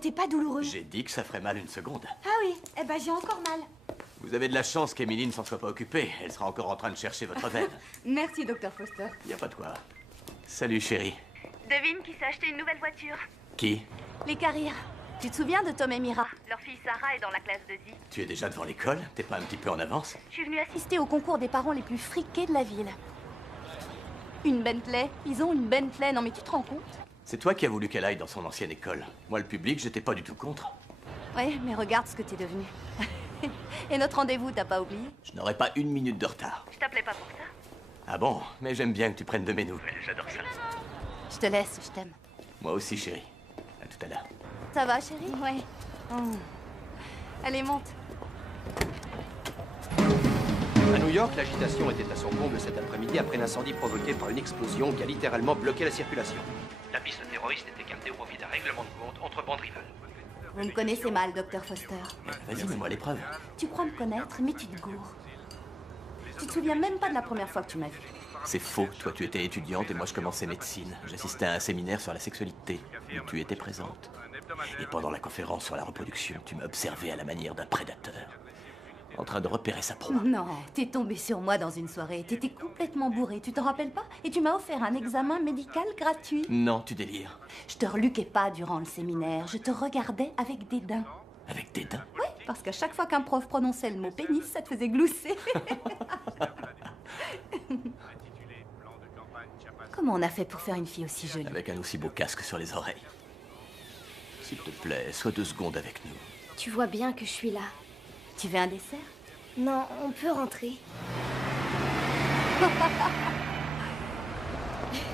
c'était pas douloureux. J'ai dit que ça ferait mal une seconde. Ah oui, eh ben j'ai encore mal. Vous avez de la chance qu'Emily ne s'en soit pas occupée. Elle sera encore en train de chercher votre veine. Merci, Dr. Foster. Y a pas de quoi. Salut, chérie. Devine qui s'est acheté une nouvelle voiture. Qui? Les carrières. Tu te souviens de Tom et Mira? Leur fille Sarah est dans la classe de 10. Tu es déjà devant l'école? T'es pas un petit peu en avance? Je suis venue assister. Assister au concours des parents les plus friqués de la ville. Une Bentley. Ils ont une Bentley. Non mais tu te rends compte? C'est toi qui as voulu qu'elle aille dans son ancienne école. Moi, le public, j'étais pas du tout contre. Ouais, mais regarde ce que t'es devenu. Et notre rendez-vous, t'as pas oublié? Je n'aurais pas une minute de retard. Je t'appelais pas pour ça. Ah bon? Mais j'aime bien que tu prennes de mes nouvelles. J'adore ça. Je te laisse, je t'aime. Moi aussi, chérie. À tout à l'heure. Ça va, chérie? Ouais. Allez, monte. À New York, l'agitation était à son comble cet après-midi après l'incendie provoqué par une explosion qui a littéralement bloqué la circulation. La piste terroriste était gardée au profit d'un règlement de compte entre bandes rivales. Vous me connaissez mal, Dr. Foster. Vas-y, mets-moi à l'épreuve. Tu crois me connaître, mais tu te gourres. Tu te souviens même pas de la première fois que tu m'as vu. C'est faux. Toi, tu étais étudiante et moi, je commençais médecine. J'assistais à un séminaire sur la sexualité où tu étais présente. Et pendant la conférence sur la reproduction, tu m'as observé à la manière d'un prédateur, en train de repérer sa proie. Non, t'es tombé sur moi dans une soirée. T'étais complètement bourré, tu t'en rappelles pas? Et tu m'as offert un examen médical gratuit. Non, tu délires. Je te reluquais pas durant le séminaire. Je te regardais avec dédain. Avec dédain. Oui, parce qu'à chaque fois qu'un prof prononçait le mot pénis, ça te faisait glousser. Comment on a fait pour faire une fille aussi jolie? Avec un aussi beau casque sur les oreilles. S'il te plaît, sois 2 secondes avec nous. Tu vois bien que je suis là. Tu veux un dessert? Non, on peut rentrer.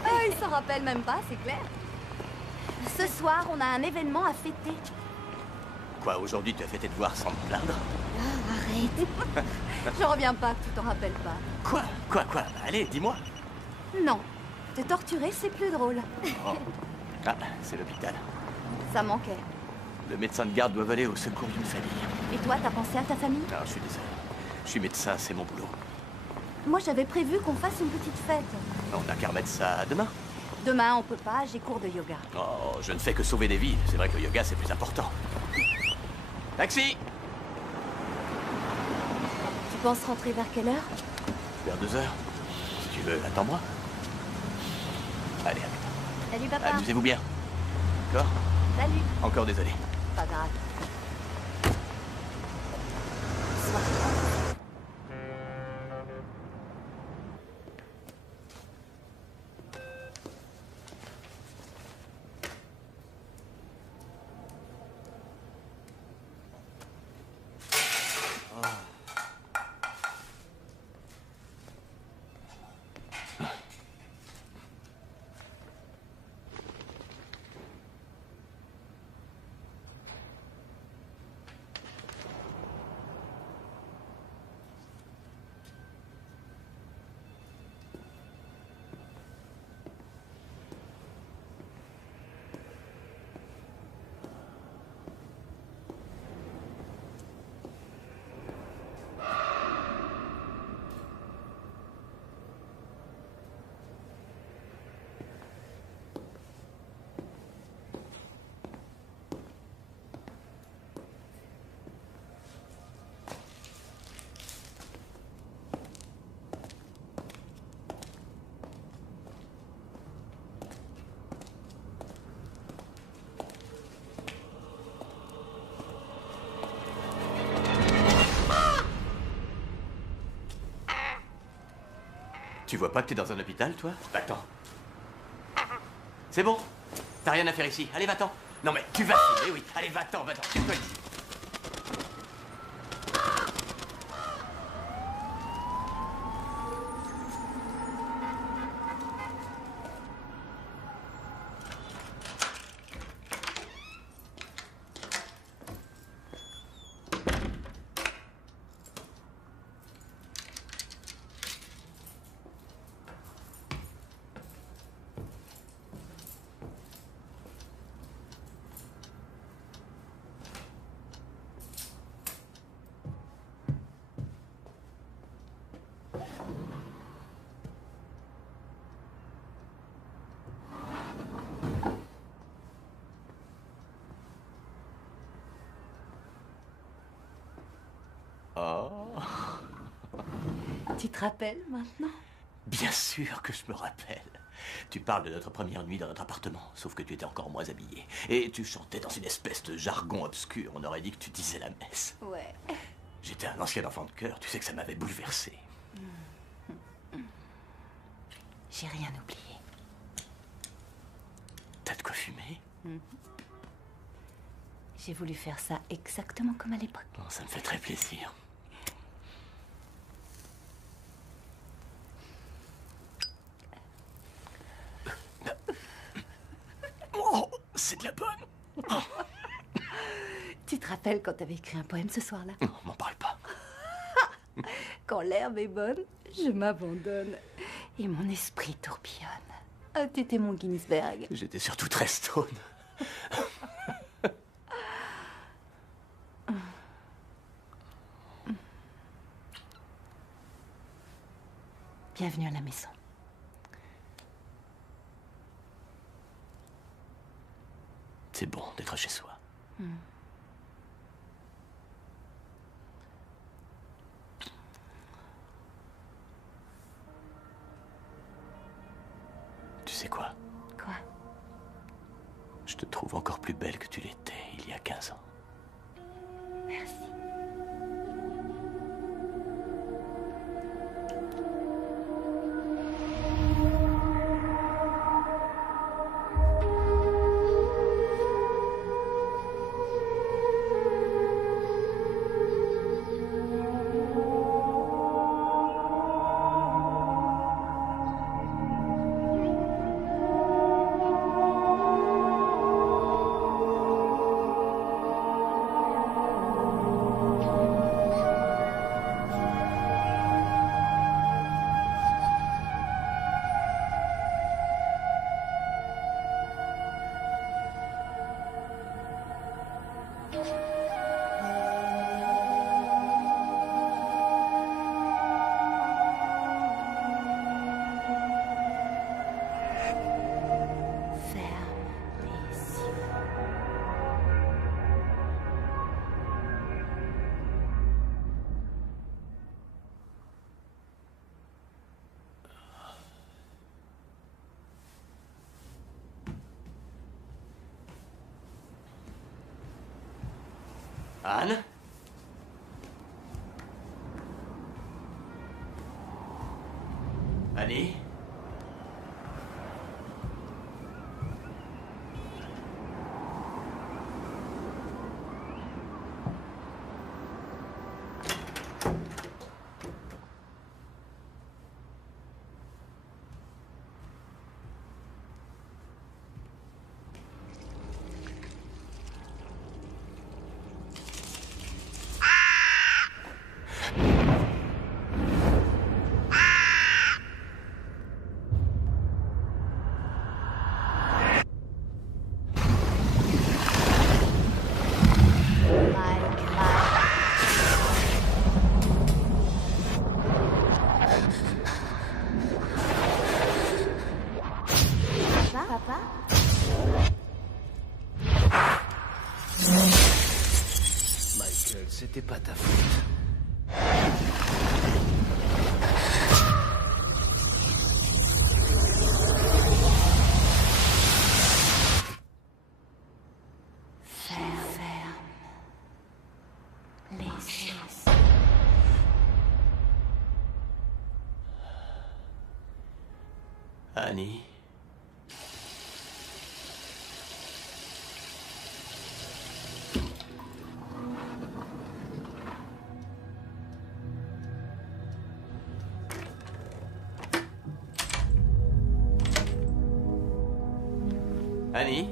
Ah, il s'en rappelle même pas, c'est clair. Ce soir, on a un événement à fêter. Quoi, aujourd'hui, tu as fait tes devoirs sans te plaindre? Ah, arrête. J'en reviens pas que tu t'en rappelles pas. Quoi? Allez, dis-moi. Non, te torturer, c'est plus drôle. Oh. Ah, c'est l'hôpital. Ça manquait. Le médecin de garde doit aller au secours d'une famille. Et toi, t'as pensé à ta famille? Non, je suis désolé. Je suis médecin, c'est mon boulot. Moi, j'avais prévu qu'on fasse une petite fête. On n'a qu'à remettre ça demain. Demain, on peut pas, j'ai cours de yoga. Oh, je ne fais que sauver des vies. C'est vrai que le yoga, c'est plus important. Taxi! Tu penses rentrer vers quelle heure? Vers 2 heures. Si tu veux, attends-moi. Allez, avec toi. Salut, papa. Amusez-vous bien. D'accord? Salut. Encore désolé. Pas grave. Soir. Tu vois pas que t'es dans un hôpital, toi? Va-t'en. C'est bon. T'as rien à faire ici. Allez, va-t'en. Non, mais tu vas filer, oui. Allez, va-t'en. Tire-toi ici. Oh. Tu te rappelles maintenant? Bien sûr que je me rappelle. Tu parles de notre première nuit dans notre appartement, sauf que tu étais encore moins habillée. Et tu chantais dans une espèce de jargon obscur. On aurait dit que tu disais la messe. Ouais. J'étais un ancien enfant de cœur. Tu sais que ça m'avait bouleversé. J'ai rien oublié. T'as de quoi fumer? J'ai voulu faire ça exactement comme à l'époque. Oh, ça me fait très plaisir. Oh, c'est de la bonne. Tu te rappelles quand t'avais écrit un poème ce soir-là? Non, m'en parle pas. Quand l'herbe est bonne, je m'abandonne. Et mon esprit tourbillonne. Ah, t'étais mon Ginsberg. J'étais surtout très stone. Bienvenue à la maison. C'est bon d'être chez soi. Tu sais quoi? Quoi? Je te trouve encore plus belle que tu l'étais il y a 15 ans. Merci. Ferme les yeux. Anne? Annie? Papa? Michael, c'était pas ta faute. Ferme les yeux. Annie? Annie?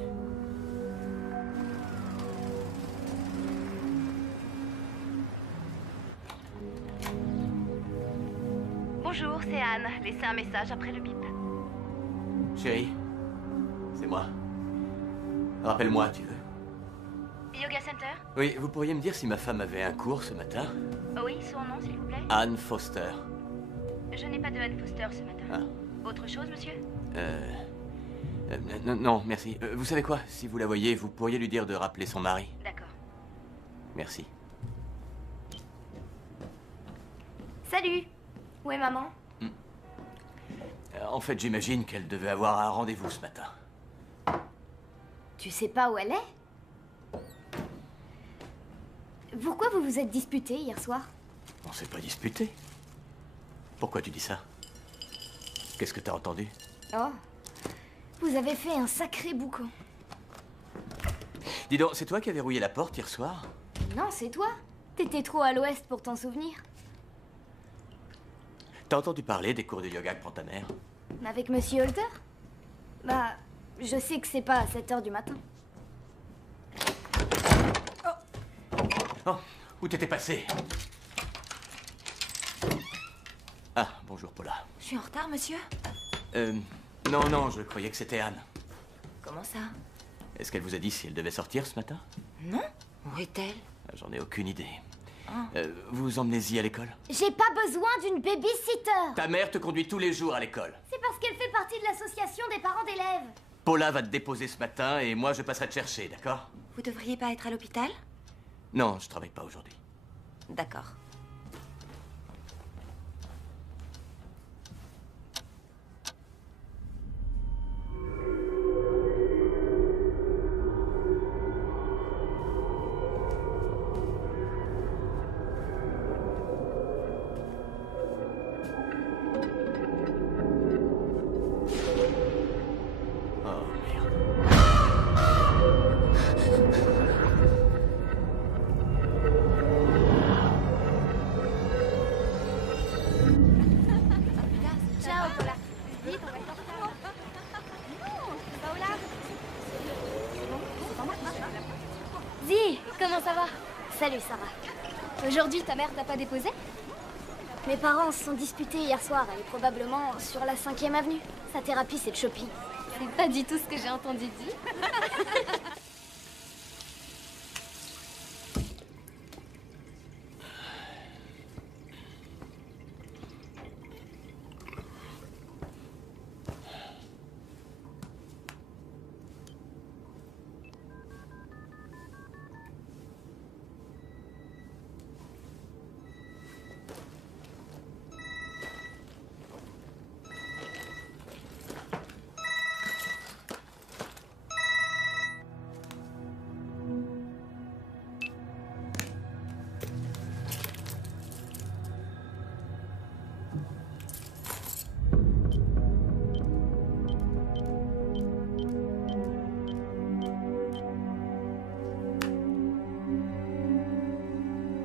Bonjour, c'est Anne. Laissez un message après le bip. Chérie, c'est moi. Rappelle-moi, tu veux. Yoga Center? Oui, vous pourriez me dire si ma femme avait un cours ce matin? Oui, son nom, s'il vous plaît? Anne Foster. Je n'ai pas de Anne Foster ce matin. Ah. Autre chose, monsieur? Non, merci. Vous savez quoi? Si vous la voyez, vous pourriez lui dire de rappeler son mari. D'accord. Merci. Salut. Où est maman? En fait, j'imagine qu'elle devait avoir un rendez-vous ce matin. Tu sais pas où elle est? Pourquoi vous vous êtes disputés hier soir? On s'est pas disputé. Pourquoi tu dis ça? Qu'est-ce que t'as entendu? Oh. Vous avez fait un sacré boucan. Dis donc, c'est toi qui as verrouillé la porte hier soir? Non, c'est toi. T'étais trop à l'ouest pour t'en souvenir. T'as entendu parler des cours de yoga que prend ta mère? Avec Monsieur Holter? Bah, je sais que c'est pas à 7 h du matin. Oh, où t'étais passé? Ah, bonjour Paula. Je suis en retard, monsieur? Non, je croyais que c'était Anne. Comment ça? Est-ce qu'elle vous a dit si elle devait sortir ce matin? Non? Où est-elle? J'en ai aucune idée. Vous emmenez-y à l'école? J'ai pas besoin d'une babysitter. Ta mère te conduit tous les jours à l'école. C'est parce qu'elle fait partie de l'association des parents d'élèves. Paula va te déposer ce matin et moi je passerai te chercher, d'accord? Vous devriez pas être à l'hôpital? Non, je travaille pas aujourd'hui. D'accord. Oh merde. Ciao, Paula. Vite, on va être en retard. Paula. Dis, comment ça va? Salut, Sarah. Aujourd'hui, ta mère t'a pas déposé? Mes parents se sont disputés hier soir. Elle est probablement sur la 5e avenue. Sa thérapie, c'est le shopping. C'est pas du tout ce que j'ai entendu dire.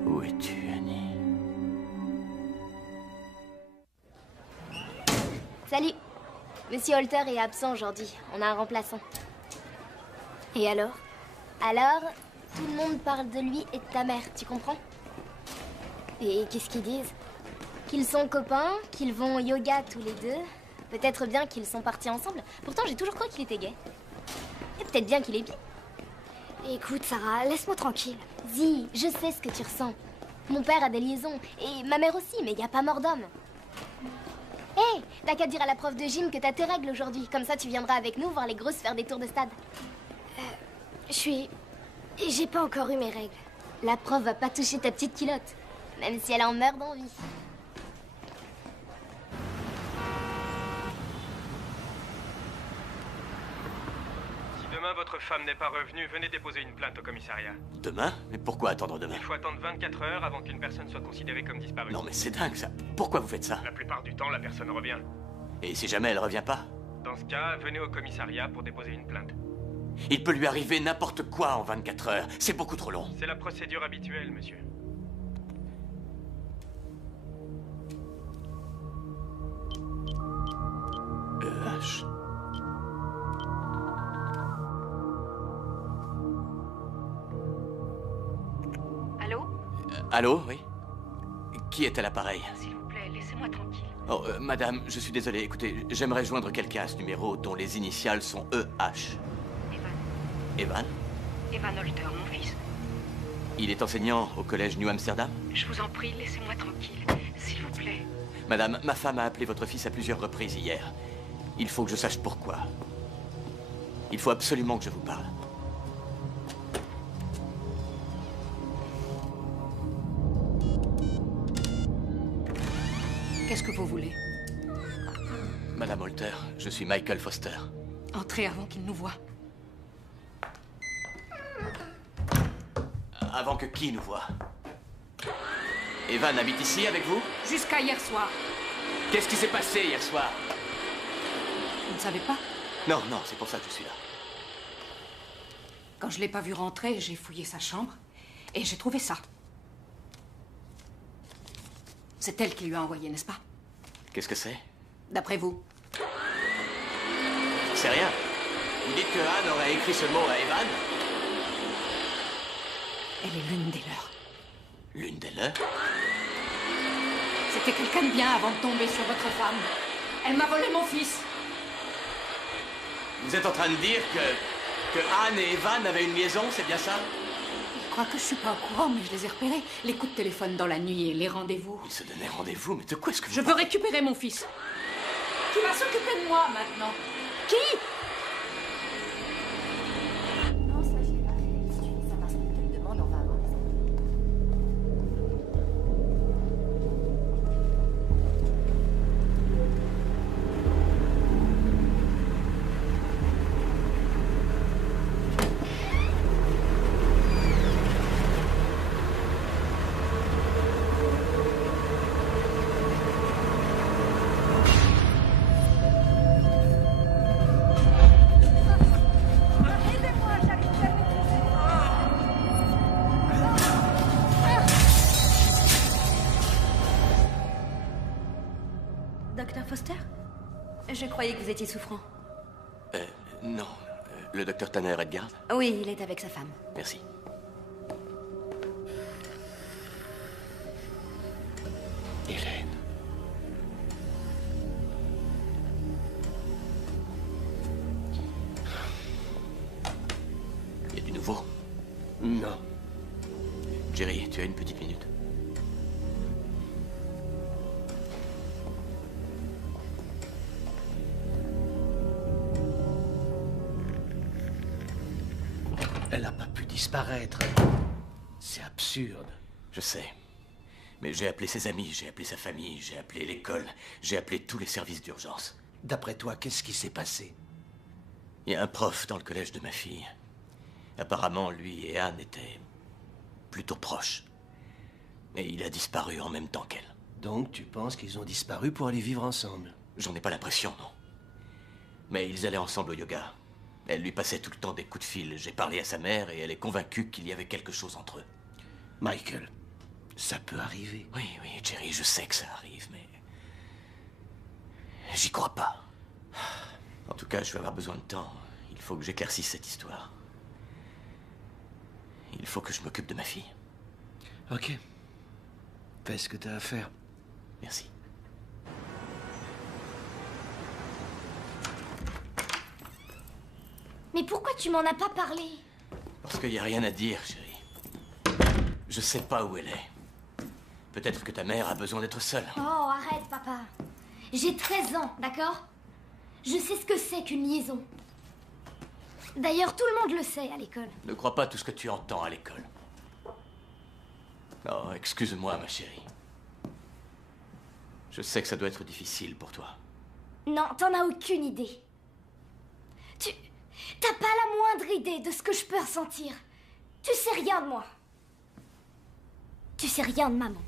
Où es-tu, Annie? Salut. Monsieur Holter est absent aujourd'hui. On a un remplaçant. Et alors? Alors, tout le monde parle de lui et de ta mère, tu comprends? Et qu'est-ce qu'ils disent? Qu'ils sont copains, qu'ils vont au yoga tous les deux. Peut-être bien qu'ils sont partis ensemble. Pourtant, j'ai toujours cru qu'il était gay. Et peut-être bien qu'il est bi. Écoute, Sarah, laisse-moi tranquille. Zi, je sais ce que tu ressens. Mon père a des liaisons, et ma mère aussi, mais il n'y a pas mort d'homme. Hé, t'as qu'à dire à la prof de gym que t'as tes règles aujourd'hui. Comme ça, tu viendras avec nous voir les grosses faire des tours de stade. J'ai pas encore eu mes règles. La prof va pas toucher ta petite culotte, même si elle en meurt d'envie. Si demain votre femme n'est pas revenue, venez déposer une plainte au commissariat. Demain? Mais pourquoi attendre demain? Il faut attendre 24 heures avant qu'une personne soit considérée comme disparue. Non mais c'est dingue ça. Pourquoi vous faites ça? La plupart du temps, la personne revient. Et si jamais elle revient pas? Dans ce cas, venez au commissariat pour déposer une plainte. Il peut lui arriver n'importe quoi en 24 heures. C'est beaucoup trop long. C'est la procédure habituelle, monsieur. EH. Allô? Allô, oui? Qui est à l'appareil? S'il vous plaît, laissez-moi tranquille. Oh, madame, je suis désolé. Écoutez, j'aimerais joindre quelqu'un à ce numéro dont les initiales sont EH. Evan. Evan? Evan Holter, mon fils. Il est enseignant au collège New Amsterdam? Je vous en prie, laissez-moi tranquille. S'il vous plaît. Madame, ma femme a appelé votre fils à plusieurs reprises hier. Il faut que je sache pourquoi. Il faut absolument que je vous parle. Qu'est-ce que vous voulez? Madame Holter, je suis Michael Foster. Entrez avant qu'il nous voie. Avant que qui nous voie? Evan habite ici avec vous? Jusqu'à hier soir. Qu'est-ce qui s'est passé hier soir? Vous ne savez pas? Non, non, c'est pour ça que je suis là. Quand je l'ai pas vu rentrer, j'ai fouillé sa chambre et j'ai trouvé ça. C'est elle qui lui a envoyé, n'est-ce pas? Qu'est-ce que c'est? D'après vous? C'est rien. Vous dites que Anne aurait écrit ce mot à Evan? Elle est l'une des leurs. L'une des leurs? C'était quelqu'un de bien avant de tomber sur votre femme. Elle m'a volé mon fils. Vous êtes en train de dire que Anne et Evan avaient une liaison, c'est bien ça? Je crois que je suis pas au courant, mais je les ai repérés. Les coups de téléphone dans la nuit et les rendez-vous. Ils se donnaient rendez-vous, mais de quoi est-ce que vous... Je veux récupérer mon fils. Qui va s'occuper de moi maintenant? Qui? Non, ça, je sais pas. Si tu dis ça parce qu'on te le demande, on va avoir raison. Docteur Foster? Je croyais que vous étiez souffrant. Non. Le docteur Tanner Edgard? Oui, il est avec sa femme. Merci. Hélène. Il y a du nouveau? Non. Jerry, tu as une petite minute? Elle n'a pas pu disparaître. C'est absurde. Je sais. Mais j'ai appelé ses amis, j'ai appelé sa famille, j'ai appelé l'école, j'ai appelé tous les services d'urgence. D'après toi, qu'est-ce qui s'est passé? Il y a un prof dans le collège de ma fille. Apparemment, lui et Anne étaient plutôt proches. Et il a disparu en même temps qu'elle. Donc, tu penses qu'ils ont disparu pour aller vivre ensemble? J'en ai pas l'impression, non. Mais ils allaient ensemble au yoga. Elle lui passait tout le temps des coups de fil. J'ai parlé à sa mère et elle est convaincue qu'il y avait quelque chose entre eux. Michael, ça peut arriver. Oui, oui, Jerry, je sais que ça arrive, mais... j'y crois pas. En tout cas, je vais avoir besoin de temps. Il faut que j'éclaircisse cette histoire. Il faut que je m'occupe de ma fille. Ok. Fais ce que t'as à faire. Merci. Mais pourquoi tu m'en as pas parlé? Parce qu'il n'y a rien à dire, chérie. Je sais pas où elle est. Peut-être que ta mère a besoin d'être seule. Oh, arrête, papa. J'ai 13 ans, d'accord? Je sais ce que c'est qu'une liaison. D'ailleurs, tout le monde le sait à l'école. Ne crois pas tout ce que tu entends à l'école. Oh, excuse-moi, ma chérie. Je sais que ça doit être difficile pour toi. Non, t'en as aucune idée. T'as pas la moindre idée de ce que je peux ressentir. Tu sais rien de moi. Tu sais rien de maman.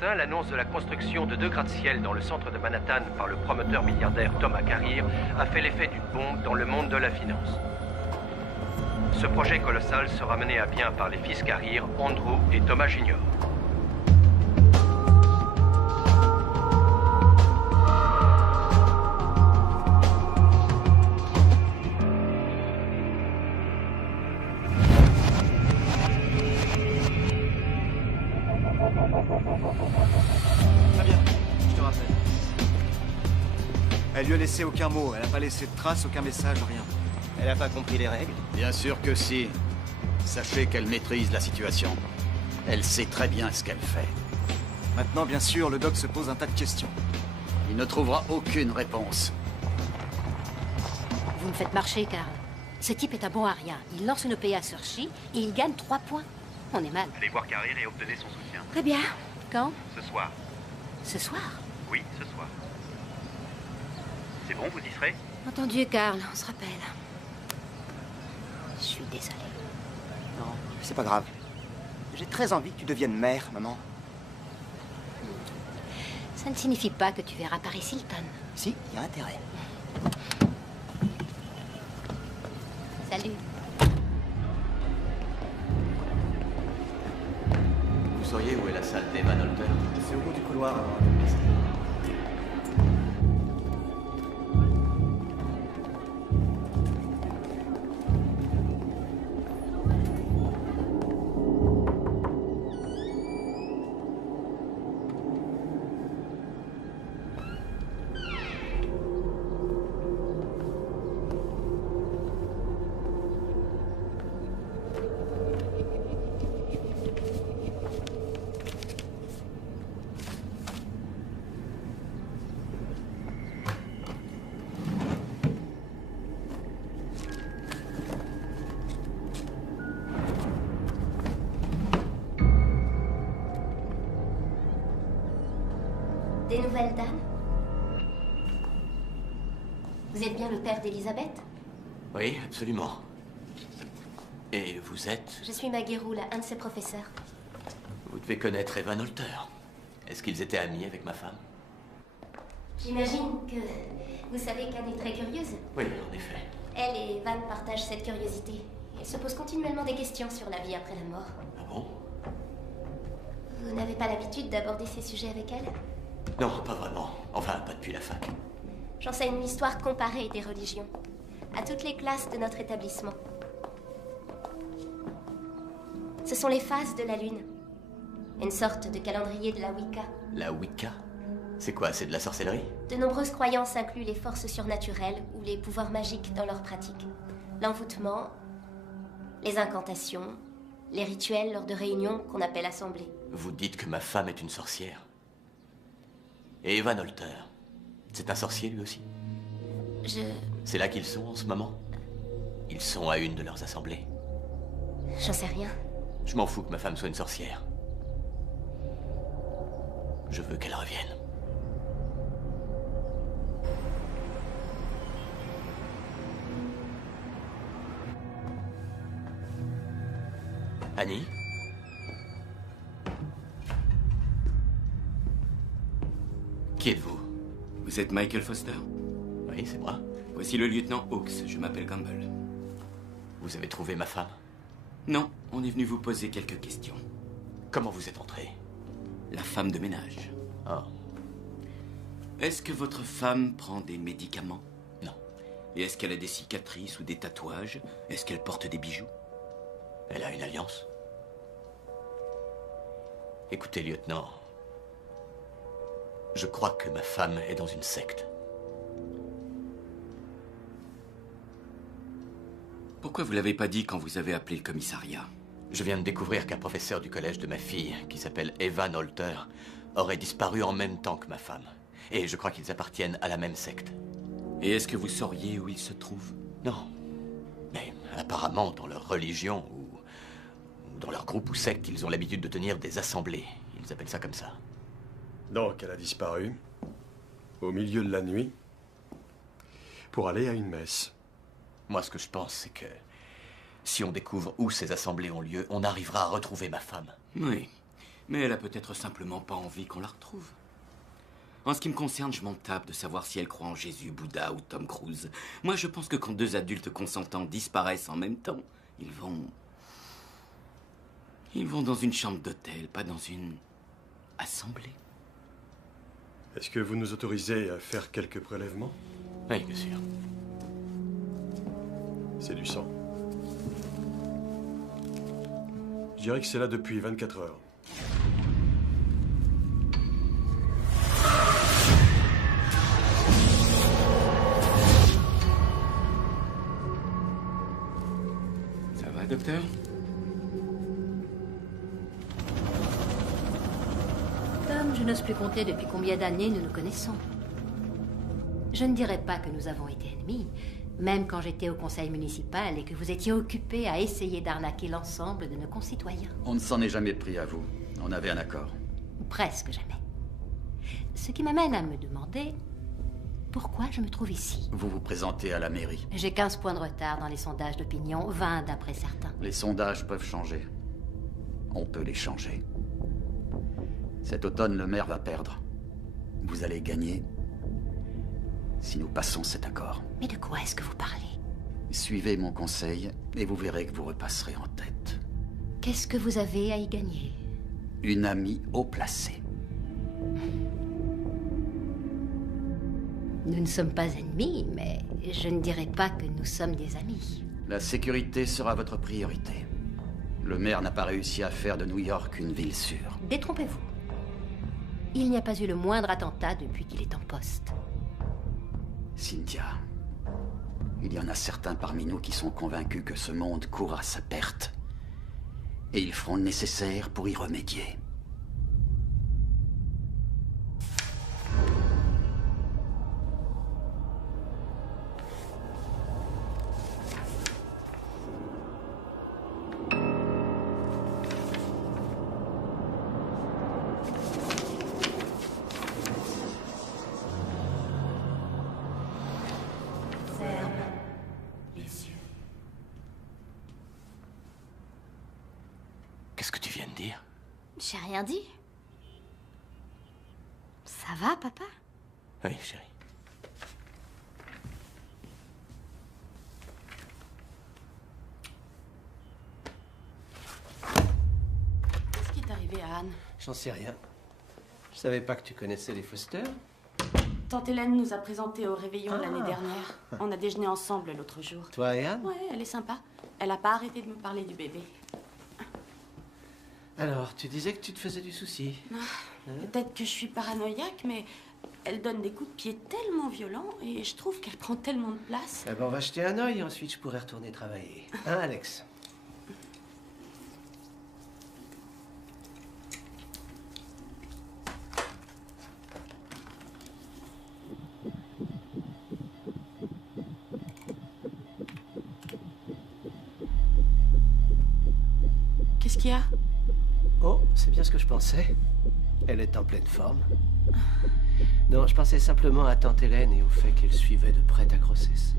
matin, l'annonce de la construction de 2 gratte-ciel dans le centre de Manhattan par le promoteur milliardaire Thomas Carrier a fait l'effet d'une bombe dans le monde de la finance. Ce projet colossal sera mené à bien par les fils Carrier, Andrew et Thomas Jr. Très bien, je te rappelle. Elle lui a laissé aucun mot, elle n'a pas laissé de traces, aucun message, rien. Elle n'a pas compris les règles? Bien sûr que si. Sachez qu'elle maîtrise la situation. Elle sait très bien ce qu'elle fait. Maintenant, bien sûr, le doc se pose un tas de questions. Il ne trouvera aucune réponse. Vous me faites marcher, Karl. Ce type est un bon à rien. Il lance une PA sur Chi et il gagne 3 points. On est mal. Allez voir Carrier et obtenez son soutien. Très bien. Quand? Ce soir. Ce soir? Oui, ce soir. C'est bon, vous y serez? Entendu, Karl. On se rappelle. Je suis désolée. Non, c'est pas grave. J'ai très envie que tu deviennes mère, maman. Ça ne signifie pas que tu verras Paris Hilton. Si, il y a intérêt. Salut. Vous sauriez où est la salle d'Evan Holter? C'est au bout du couloir. Des nouvelles, Dan? Vous êtes bien le père d'Elisabeth? Oui, absolument. Et vous êtes? Je suis Maggie Roule, un de ses professeurs. Vous devez connaître Evan Holter. Est-ce qu'ils étaient amis avec ma femme? J'imagine que vous savez qu'Anne est très curieuse. Oui, en effet. Elle et Evan partagent cette curiosité. Elle se pose continuellement des questions sur la vie après la mort. Ah bon? Vous n'avez pas l'habitude d'aborder ces sujets avec elle? Non, pas vraiment. Enfin, pas depuis la fac. J'enseigne l'histoire comparée des religions à toutes les classes de notre établissement. Ce sont les phases de la lune. Une sorte de calendrier de la Wicca. La Wicca? C'est quoi? C'est de la sorcellerie? De nombreuses croyances incluent les forces surnaturelles ou les pouvoirs magiques dans leur pratique. L'envoûtement, les incantations, les rituels lors de réunions qu'on appelle assemblées. Vous dites que ma femme est une sorcière? Et Evan Holter, c'est un sorcier lui aussi? C'est là qu'ils sont en ce moment? Ils sont à une de leurs assemblées? J'en sais rien. Je m'en fous que ma femme soit une sorcière. Je veux qu'elle revienne. Annie? Qui êtes-vous? Vous êtes Michael Foster? Oui, c'est moi. Voici le lieutenant Hawks, je m'appelle Campbell. Vous avez trouvé ma femme? Non, on est venu vous poser quelques questions. Comment vous êtes entré? La femme de ménage. Oh. Est-ce que votre femme prend des médicaments? Non. Et est-ce qu'elle a des cicatrices ou des tatouages? Est-ce qu'elle porte des bijoux? Elle a une alliance. Écoutez, lieutenant. Je crois que ma femme est dans une secte. Pourquoi vous l'avez pas dit quand vous avez appelé le commissariat? Je viens de découvrir qu'un professeur du collège de ma fille, qui s'appelle Evan Holter, aurait disparu en même temps que ma femme. Et je crois qu'ils appartiennent à la même secte. Et est-ce que vous sauriez où il se trouve? Non. Mais apparemment, dans leur religion ou dans leur groupe ou secte, ils ont l'habitude de tenir des assemblées. Ils appellent ça comme ça. Donc, elle a disparu, au milieu de la nuit, pour aller à une messe. Moi, ce que je pense, c'est que si on découvre où ces assemblées ont lieu, on arrivera à retrouver ma femme. Oui. Mais elle a peut-être simplement pas envie qu'on la retrouve. En ce qui me concerne, je m'en tape de savoir si elle croit en Jésus, Bouddha ou Tom Cruise. Moi, je pense que quand deux adultes consentants disparaissent en même temps, ils vont dans une chambre d'hôtel, pas dans une assemblée. Est-ce que vous nous autorisez à faire quelques prélèvements? Oui, bien sûr. C'est du sang. Je dirais que c'est là depuis 24 heures. Ça va, docteur? Tom, je n'ose plus compter depuis combien d'années nous nous connaissons. Je ne dirais pas que nous avons été ennemis, même quand j'étais au conseil municipal et que vous étiez occupé à essayer d'arnaquer l'ensemble de nos concitoyens. On ne s'en est jamais pris à vous. On avait un accord. Presque jamais. Ce qui m'amène à me demander pourquoi je me trouve ici. Vous vous présentez à la mairie. J'ai 15 points de retard dans les sondages d'opinion, 20 d'après certains. Les sondages peuvent changer. On peut les changer. Cet automne, le maire va perdre. Vous allez gagner si nous passons cet accord. Mais de quoi est-ce que vous parlez? Suivez mon conseil et vous verrez que vous repasserez en tête. Qu'est-ce que vous avez à y gagner? Une amie haut placée. Nous ne sommes pas ennemis, mais je ne dirais pas que nous sommes des amis. La sécurité sera votre priorité. Le maire n'a pas réussi à faire de New York une ville sûre. Détrompez-vous. Il n'y a pas eu le moindre attentat depuis qu'il est en poste. Cynthia, il y en a certains parmi nous qui sont convaincus que ce monde court à sa perte. Et ils feront le nécessaire pour y remédier. Qu'est-ce que tu viens de dire? J'ai rien dit. Ça va, papa? Oui, chérie. Qu'est-ce qui est arrivé à Anne? J'en sais rien. Je savais pas que tu connaissais les Foster. Tante Hélène nous a présenté au réveillon l'année dernière. On a déjeuné ensemble l'autre jour. Toi et Anne? Ouais, elle est sympa. Elle a pas arrêté de me parler du bébé. Alors, tu disais que tu te faisais du souci. Peut-être que je suis paranoïaque, mais elle donne des coups de pied tellement violents et je trouve qu'elle prend tellement de place. Eh ben, on va jeter un œil et ensuite je pourrai retourner travailler. Hein, Alex? Qu'est-ce qu'il y a? Oh, c'est bien ce que je pensais. Elle est en pleine forme. Non, je pensais simplement à tante Hélène et au fait qu'elle suivait de près ta grossesse.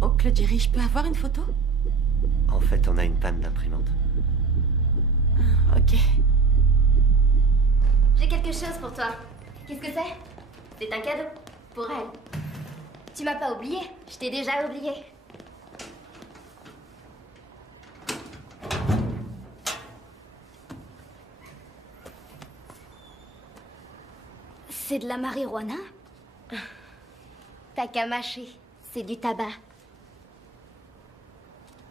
Oh, Claudie, je peux avoir une photo? En fait, on a une panne d'imprimante. Ok. J'ai quelque chose pour toi. Qu'est-ce que c'est? C'est un cadeau. Pour elle. Tu m'as pas oublié. Je t'ai déjà oublié. C'est de la marijuana? T'as qu'à mâcher. C'est du tabac.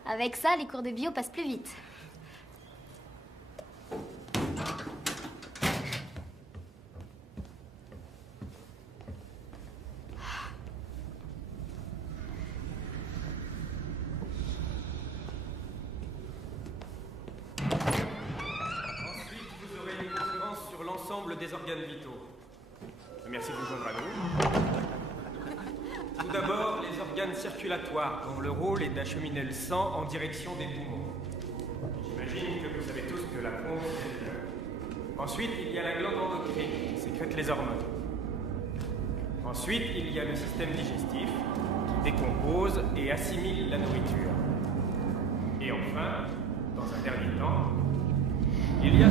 Avec ça, les cours de bio passent plus vite. Ensuite, vous aurez une conférence sur l'ensemble des organes vitaux. Merci de vous joindre à nous. Tout d'abord, les organes circulatoires, dont le rôle est d'acheminer le sang en direction des poumons. J'imagine que vous savez tous que la pompe est le cœur. Ensuite, il y a la glande endocrine, qui sécrète les hormones. Ensuite, il y a le système digestif, qui décompose et assimile la nourriture. Et enfin, dans un dernier temps, il y a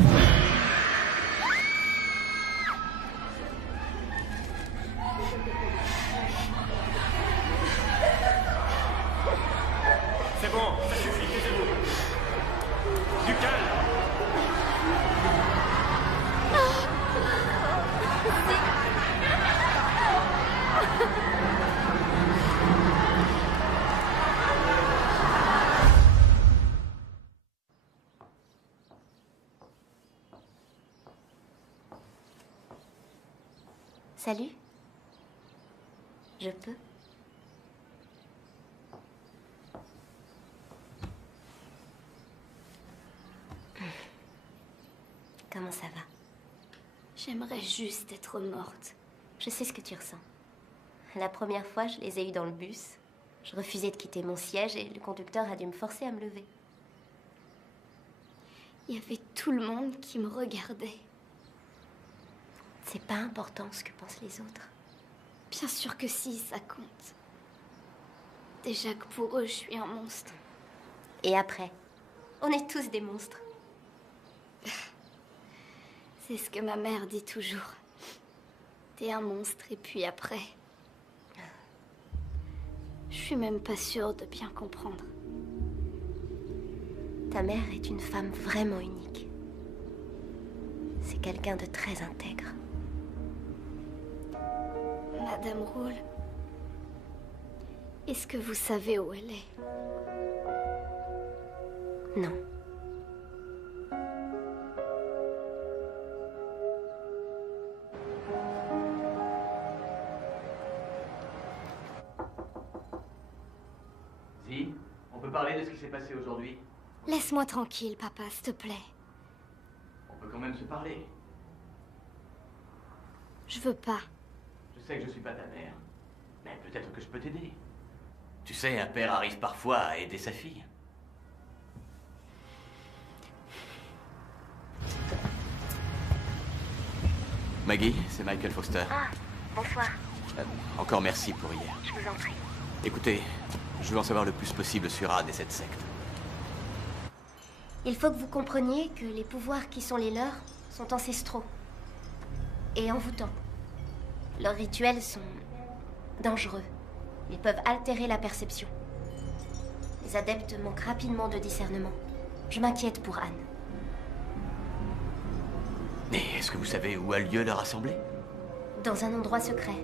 Salut. Je peux? Comment ça va? J'aimerais juste être morte. Je sais ce que tu ressens. La première fois, je les ai eus dans le bus. Je refusais de quitter mon siège et le conducteur a dû me forcer à me lever. Il y avait tout le monde qui me regardait. C'est pas important ce que pensent les autres. Bien sûr que si, ça compte. Déjà que pour eux, je suis un monstre. Et après, on est tous des monstres. C'est ce que ma mère dit toujours. T'es un monstre et puis après... Je suis même pas sûre de bien comprendre. Ta mère est une femme vraiment unique. C'est quelqu'un de très intègre. Madame Roule, est-ce que vous savez où elle est? Non. Si, on peut parler de ce qui s'est passé aujourd'hui? Laisse-moi tranquille, papa, s'il te plaît. On peut quand même se parler. Je veux pas. Je sais que je suis pas ta mère, mais peut-être que je peux t'aider. Tu sais, un père arrive parfois à aider sa fille. Maggie, c'est Michael Foster. Ah, bonsoir. Encore merci pour hier. Je vous en prie. Écoutez, je veux en savoir le plus possible sur Anne et cette secte. Il faut que vous compreniez que les pouvoirs qui sont les leurs sont ancestraux et envoûtants. Leurs rituels sont dangereux. Ils peuvent altérer la perception. Les adeptes manquent rapidement de discernement. Je m'inquiète pour Anne. Mais est-ce que vous savez où a lieu leur assemblée? Dans un endroit secret.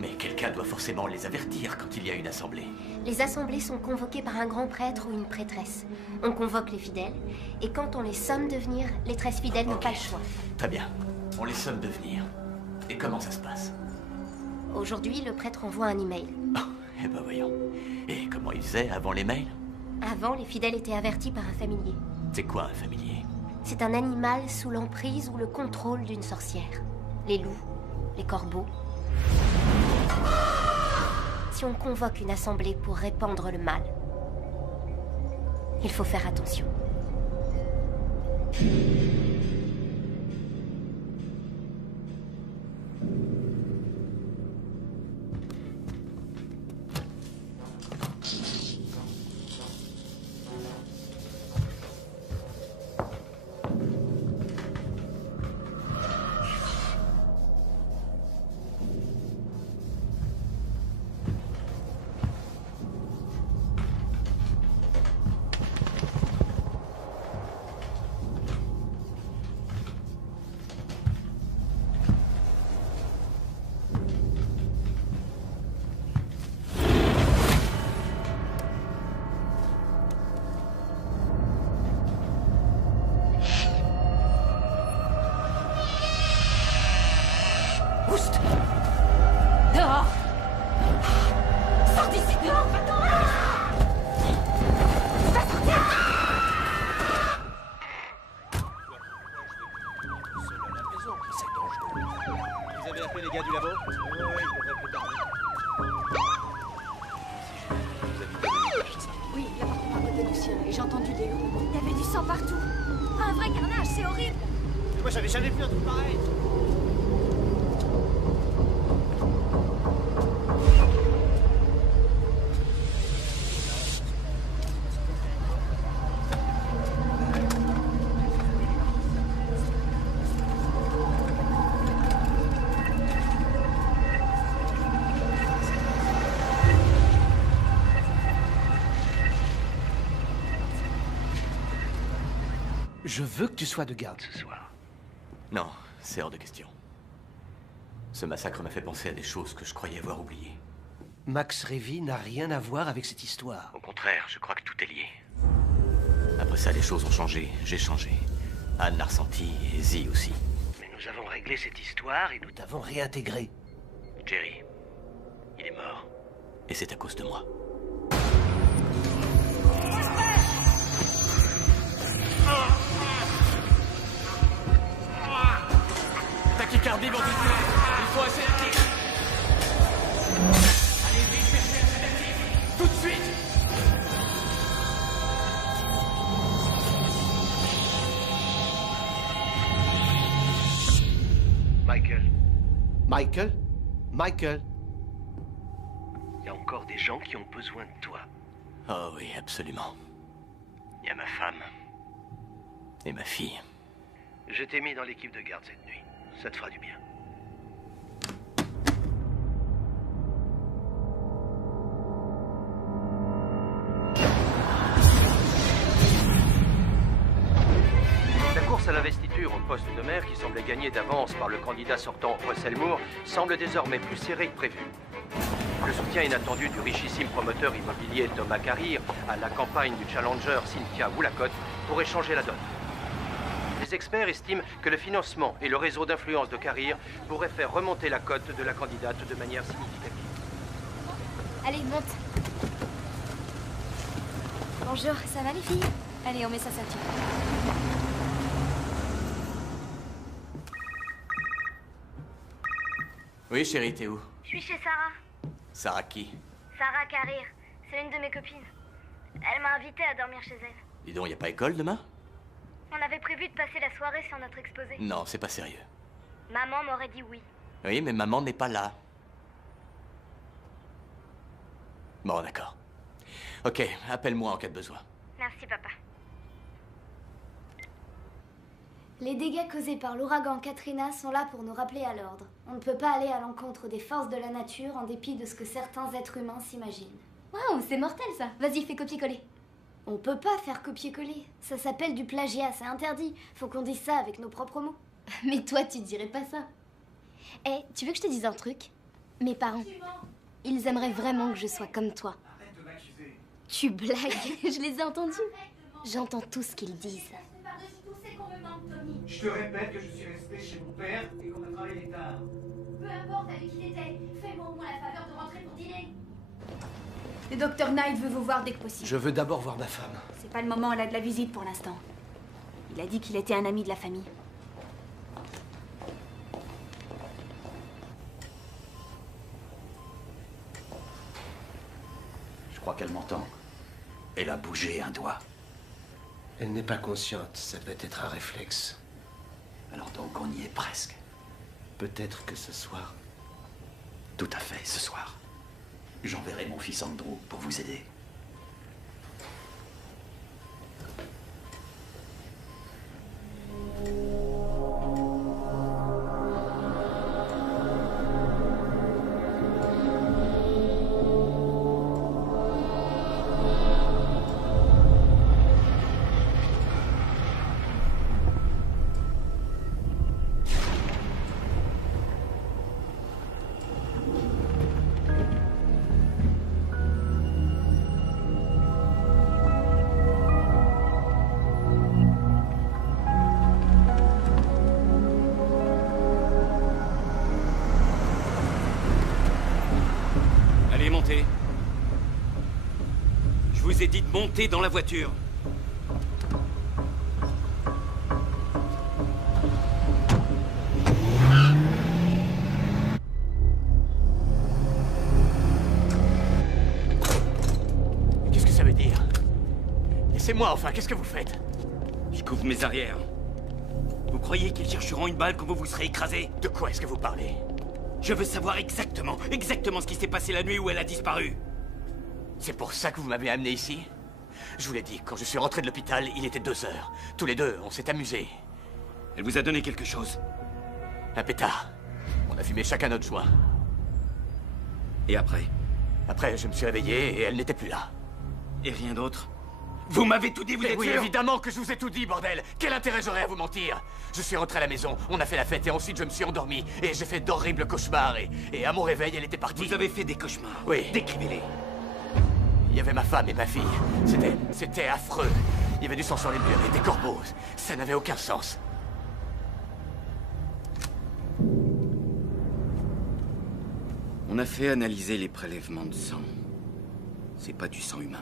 Mais quelqu'un doit forcément les avertir quand il y a une assemblée. Les assemblées sont convoquées par un grand prêtre ou une prêtresse. On convoque les fidèles, et quand on les somme de venir, les 13 fidèles n'ont pas le choix. Très bien. On les somme de venir. Et comment ça se passe? Aujourd'hui, le prêtre envoie un email. Eh ben voyons. Et comment il faisait avant les mails? Avant, les fidèles étaient avertis par un familier. C'est quoi un familier? C'est un animal sous l'emprise ou le contrôle d'une sorcière. Les loups, les corbeaux. Si on convoque une assemblée pour répandre le mal, il faut faire attention. Oust! Dehors! Sors d'ici! Non, va-t'en! Va sortir! C'est dangereux. Vous avez appelé les gars du labo? Oui, ils devraient plus tarder. Oui, l'appartement à côté du sien, et j'ai entendu des hurlements. Il y avait du sang partout. Un vrai carnage, c'est horrible. Moi, j'avais jamais vu un truc pareil. Je veux que tu sois de garde ce soir. Non, c'est hors de question. Ce massacre m'a fait penser à des choses que je croyais avoir oubliées. Max Révy n'a rien à voir avec cette histoire. Au contraire, je crois que tout est lié. Après ça, les choses ont changé. J'ai changé. Anne l'a ressenti et Zee aussi. Mais nous avons réglé cette histoire et nous t'avons réintégré. Jerry, il est mort. Et c'est à cause de moi. Tachycardie ventriculaire. Il faut un sédatif. Allez vite chercher un sédatif. Tout de suite. Michael? Michael? Il y a encore des gens qui ont besoin de toi. Oh oui, absolument. Il y a ma femme. Et ma fille. Je t'ai mis dans l'équipe de garde cette nuit. Ça te fera du bien. La course à l'investiture au poste de maire, qui semblait gagnée d'avance par le candidat sortant Russell Moore, semble désormais plus serrée que prévu. Le soutien inattendu du richissime promoteur immobilier Thomas Carrier à la campagne du challenger Cynthia Woolacott pourrait changer la donne. Les experts estiment que le financement et le réseau d'influence de Carrier pourraient faire remonter la cote de la candidate de manière significative. Allez, monte. Bonjour, ça va les filles? Allez, on met sa ceinture. Oui, chérie, t'es où? Je suis chez Sarah. Sarah qui? Sarah Carrier. C'est l'une de mes copines. Elle m'a invitée à dormir chez elle. Dis donc, y a pas école demain? On avait prévu de passer la soirée sur notre exposé. Non, c'est pas sérieux. Maman m'aurait dit oui. Oui, mais maman n'est pas là. Bon, d'accord. Ok, appelle-moi en cas de besoin. Merci, papa. Les dégâts causés par l'ouragan Katrina sont là pour nous rappeler à l'ordre. On ne peut pas aller à l'encontre des forces de la nature en dépit de ce que certains êtres humains s'imaginent. Waouh, c'est mortel ça. Vas-y, fais copier-coller. On peut pas faire copier-coller. Ça s'appelle du plagiat, c'est interdit. Faut qu'on dise ça avec nos propres mots. Mais toi, tu dirais pas ça. Eh, tu veux que je te dise un truc? Mes parents, ils aimeraient vraiment que je sois comme toi. Arrête de m'accuser. Tu blagues. Je les ai entendus. J'entends tout ce qu'ils disent. Je te répète que je suis resté chez mon père et qu'on a travaillé tard. Peu importe avec qui il était, fais-moi au moins la faveur de rentrer pour dîner. Le docteur Knight veut vous voir dès que possible. Je veux d'abord voir ma femme. C'est pas le moment là de la visite pour l'instant. Il a dit qu'il était un ami de la famille. Je crois qu'elle m'entend. Elle a bougé un doigt. Elle n'est pas consciente, ça devait être un réflexe. Alors donc on y est presque. Peut-être que ce soir. Tout à fait, ce soir. J'enverrai mon fils Andrew pour vous aider. Je vous ai dit de monter dans la voiture. Qu'est-ce que ça veut dire? Laissez-moi enfin, qu'est-ce que vous faites? Je couvre mes arrières. Vous croyez qu'ils chercheront une balle quand vous vous serez écrasé? De quoi est-ce que vous parlez? Je veux savoir exactement ce qui s'est passé la nuit où elle a disparu. C'est pour ça que vous m'avez amené ici? Je vous l'ai dit, quand je suis rentré de l'hôpital, il était 2 heures. Tous les deux, on s'est amusés. Elle vous a donné quelque chose? Un pétard. On a fumé chacun notre joint. Et après? Après, je me suis réveillé et elle n'était plus là. Et rien d'autre? Vous m'avez tout dit, vous êtes oui, sûr? Évidemment que je vous ai tout dit, bordel! Quel intérêt j'aurais à vous mentir? Je suis rentré à la maison, on a fait la fête et ensuite je me suis endormi. Et j'ai fait d'horribles cauchemars et à mon réveil, elle était partie. Vous avez fait des cauchemars? Oui. Décrivez-les. Il y avait ma femme et ma fille. C'était affreux. Il y avait du sang sur les murs et des corbeaux. Ça n'avait aucun sens. On a fait analyser les prélèvements de sang. C'est pas du sang humain.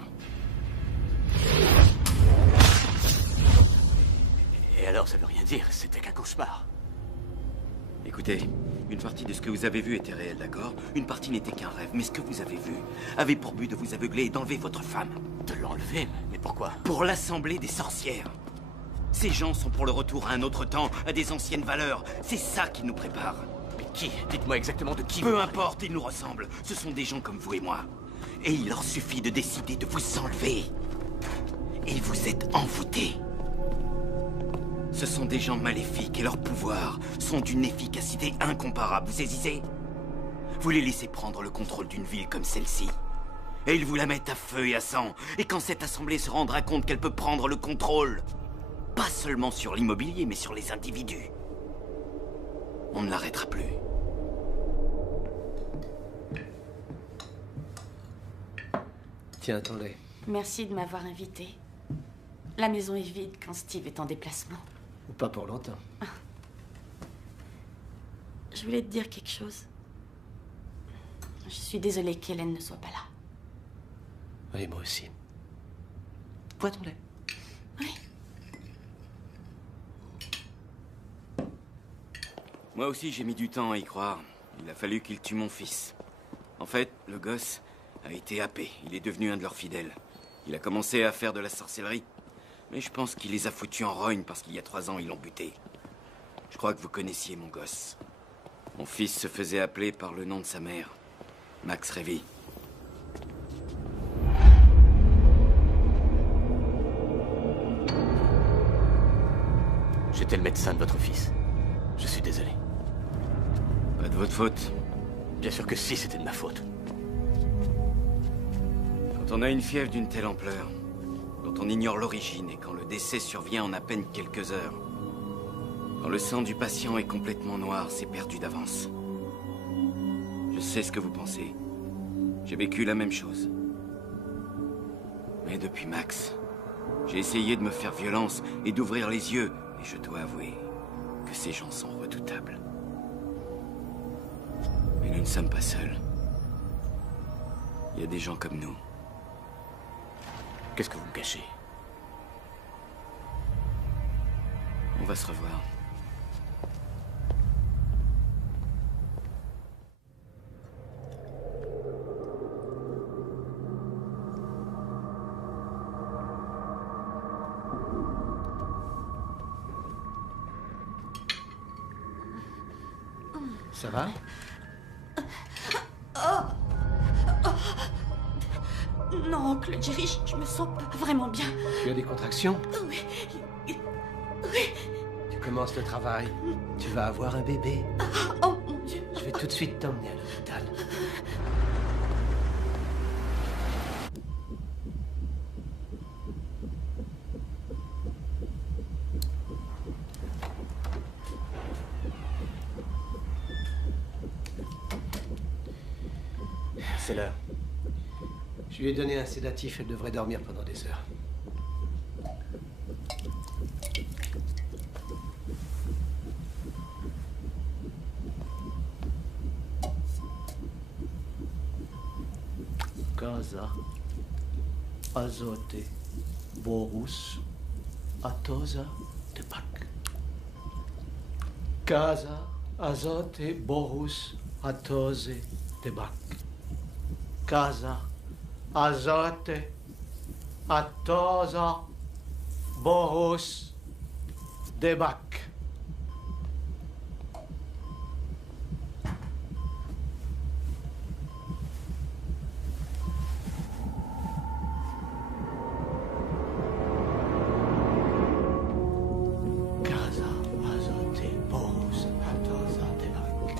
Et alors, ça veut rien dire, c'était qu'un cauchemar. Écoutez, une partie de ce que vous avez vu était réel, d'accord? Une partie n'était qu'un rêve, mais ce que vous avez vu avait pour but de vous aveugler et d'enlever votre femme. De l'enlever? Mais pourquoi? Pour l'assemblée des sorcières. Ces gens sont pour le retour à un autre temps, à des anciennes valeurs. C'est ça qui nous prépare. Mais qui? Dites-moi exactement de qui Peu importe, ils nous ressemblent. Ce sont des gens comme vous et moi. Et il leur suffit de décider de vous enlever. Et vous êtes envoûtés. Ce sont des gens maléfiques et leurs pouvoirs sont d'une efficacité incomparable, vous saisissez? Vous les laissez prendre le contrôle d'une ville comme celle-ci. Et ils vous la mettent à feu et à sang. Et quand cette assemblée se rendra compte qu'elle peut prendre le contrôle, pas seulement sur l'immobilier, mais sur les individus, on ne l'arrêtera plus. Tiens, attendez. Merci de m'avoir invité. La maison est vide quand Steve est en déplacement. Ou pas pour longtemps. Je voulais te dire quelque chose. Je suis désolée qu'Hélène ne soit pas là. Oui, moi aussi. Bois ton lait. Oui. Moi aussi, j'ai mis du temps à y croire. Il a fallu qu'il tue mon fils. En fait, le gosse a été happé. Il est devenu un de leurs fidèles. Il a commencé à faire de la sorcellerie. Mais je pense qu'il les a foutus en rogne parce qu'il y a 3 ans, ils l'ont buté. Je crois que vous connaissiez mon gosse. Mon fils se faisait appeler par le nom de sa mère, Max Révy. J'étais le médecin de votre fils. Je suis désolé. Pas de votre faute. Bien sûr que si, c'était de ma faute. Quand on a une fièvre d'une telle ampleur, dont on ignore l'origine et quand le décès survient en à peine quelques heures, quand le sang du patient est complètement noir, c'est perdu d'avance. Je sais ce que vous pensez. J'ai vécu la même chose. Mais depuis Max, j'ai essayé de me faire violence et d'ouvrir les yeux, et je dois avouer que ces gens sont redoutables. Mais nous ne sommes pas seuls. Il y a des gens comme nous. Qu'est-ce que vous me cachez? On va se revoir. Ça va? Non, oncle Jerry, je me sens pas vraiment bien. Tu as des contractions? Oui. Tu commences le travail. Tu vas avoir un bébé. Oh mon Dieu. Je vais tout de suite t'emmener à l'hôpital. C'est l'heure. Je lui ai donné un sédatif, elle devrait dormir pendant des heures. Casa, azote, borus, atosa, tepak. Casa, azote, borus, atose, tepak. Casa, azote, atosa, borus, debac. Casa, azote, borus, atosa, debac.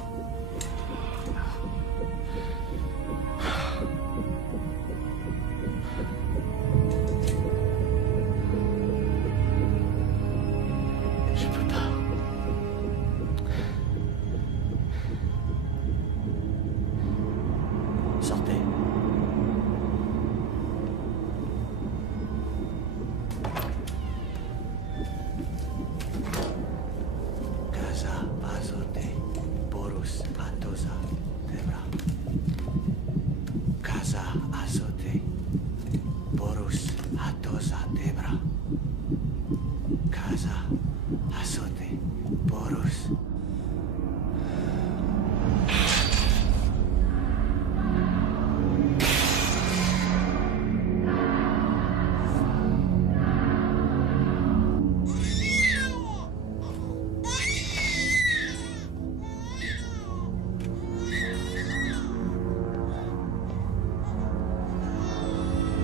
Je peux pas. Sortez. Casa, azote, borus, atosa, debra.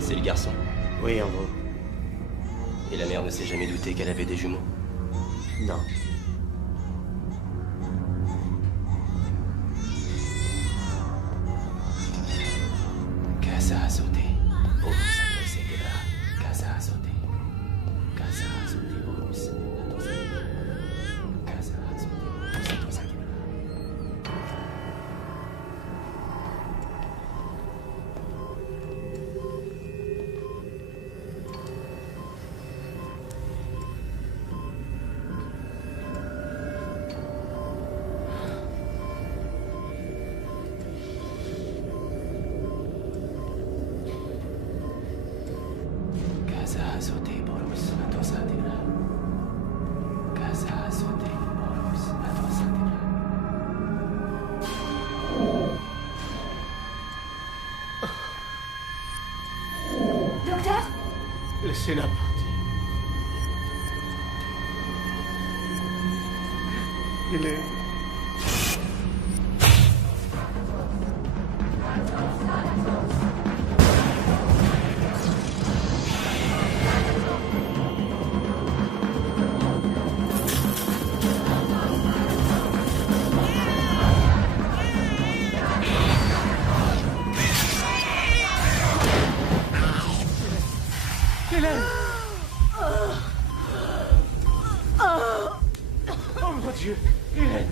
C'est le garçon. Oui, en gros. Et la mère ne s'est jamais doutée qu'elle avait des jumeaux? Non. Casa azote. Bonus atrocedera. Casa azote. Casa azote. Bonus atrocedera. Casa azote. Bonus atrocedera. Casa azote. Bonus atrocedera. Casa azote. Bonus atrocedera. Docteur? Laissez-la partir. Hélène. Hélène! Oh mon Dieu! Hélène!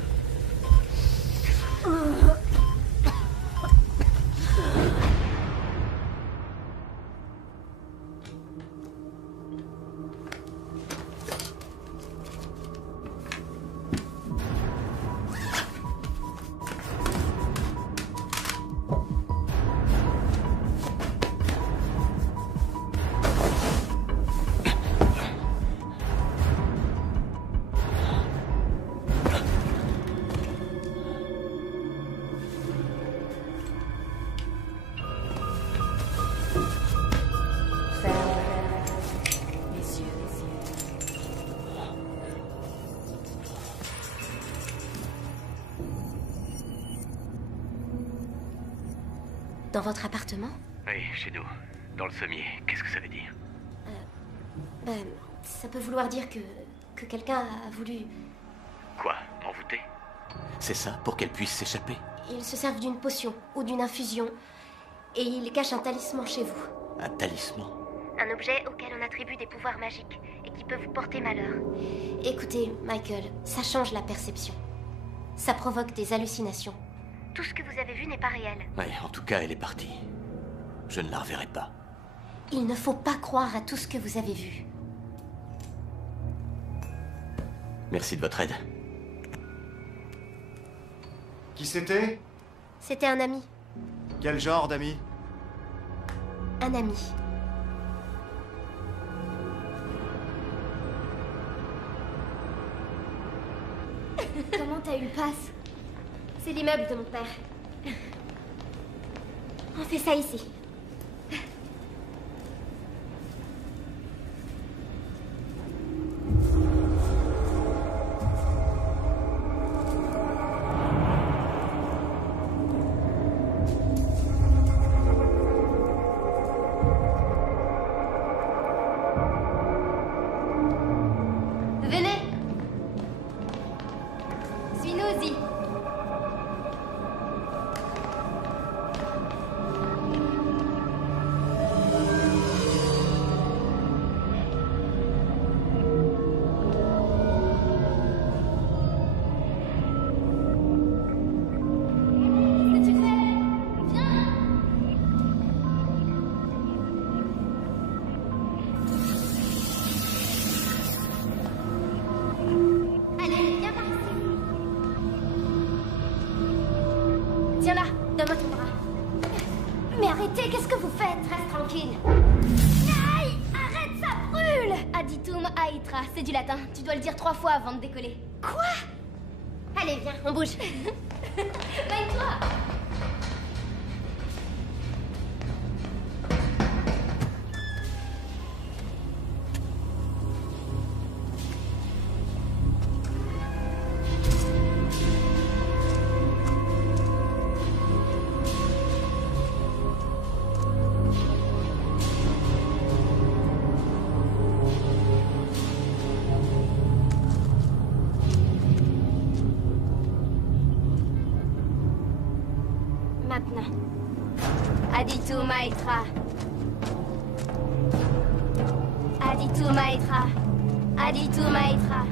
Dans votre appartement? Oui, chez nous. Dans le sommier. Qu'est-ce que ça veut dire? Ben, ça peut vouloir dire que quelqu'un a voulu... Quoi? M'envoûter? C'est ça, pour qu'elle puisse s'échapper? Ils se servent d'une potion ou d'une infusion et ils cachent un talisman chez vous. Un talisman? Un objet auquel on attribue des pouvoirs magiques et qui peut vous porter malheur. Écoutez, Michael, ça change la perception. Ça provoque des hallucinations. Tout ce que vous avez vu n'est pas réel. Ouais, en tout cas, elle est partie. Je ne la reverrai pas. Il ne faut pas croire à tout ce que vous avez vu. Merci de votre aide. Qui c'était? C'était un ami. Quel genre d'ami? Un ami. Comment t'as eu le pass? C'est l'immeuble de mon père. On fait ça ici. Venez. Suis-nous-y. Allez, viens par ici. Tiens là, donne-moi ton bras. Mais arrêtez, qu'est-ce que vous faites? Reste tranquille. Aïe! Arrête, ça brûle! Aditum aitra, c'est du latin. Tu dois le dire 3 fois avant de décoller. Quoi? Allez, viens, on bouge. Baigne-toi. Aditu Maitra. Aditu Maitra. Aditu Maitra.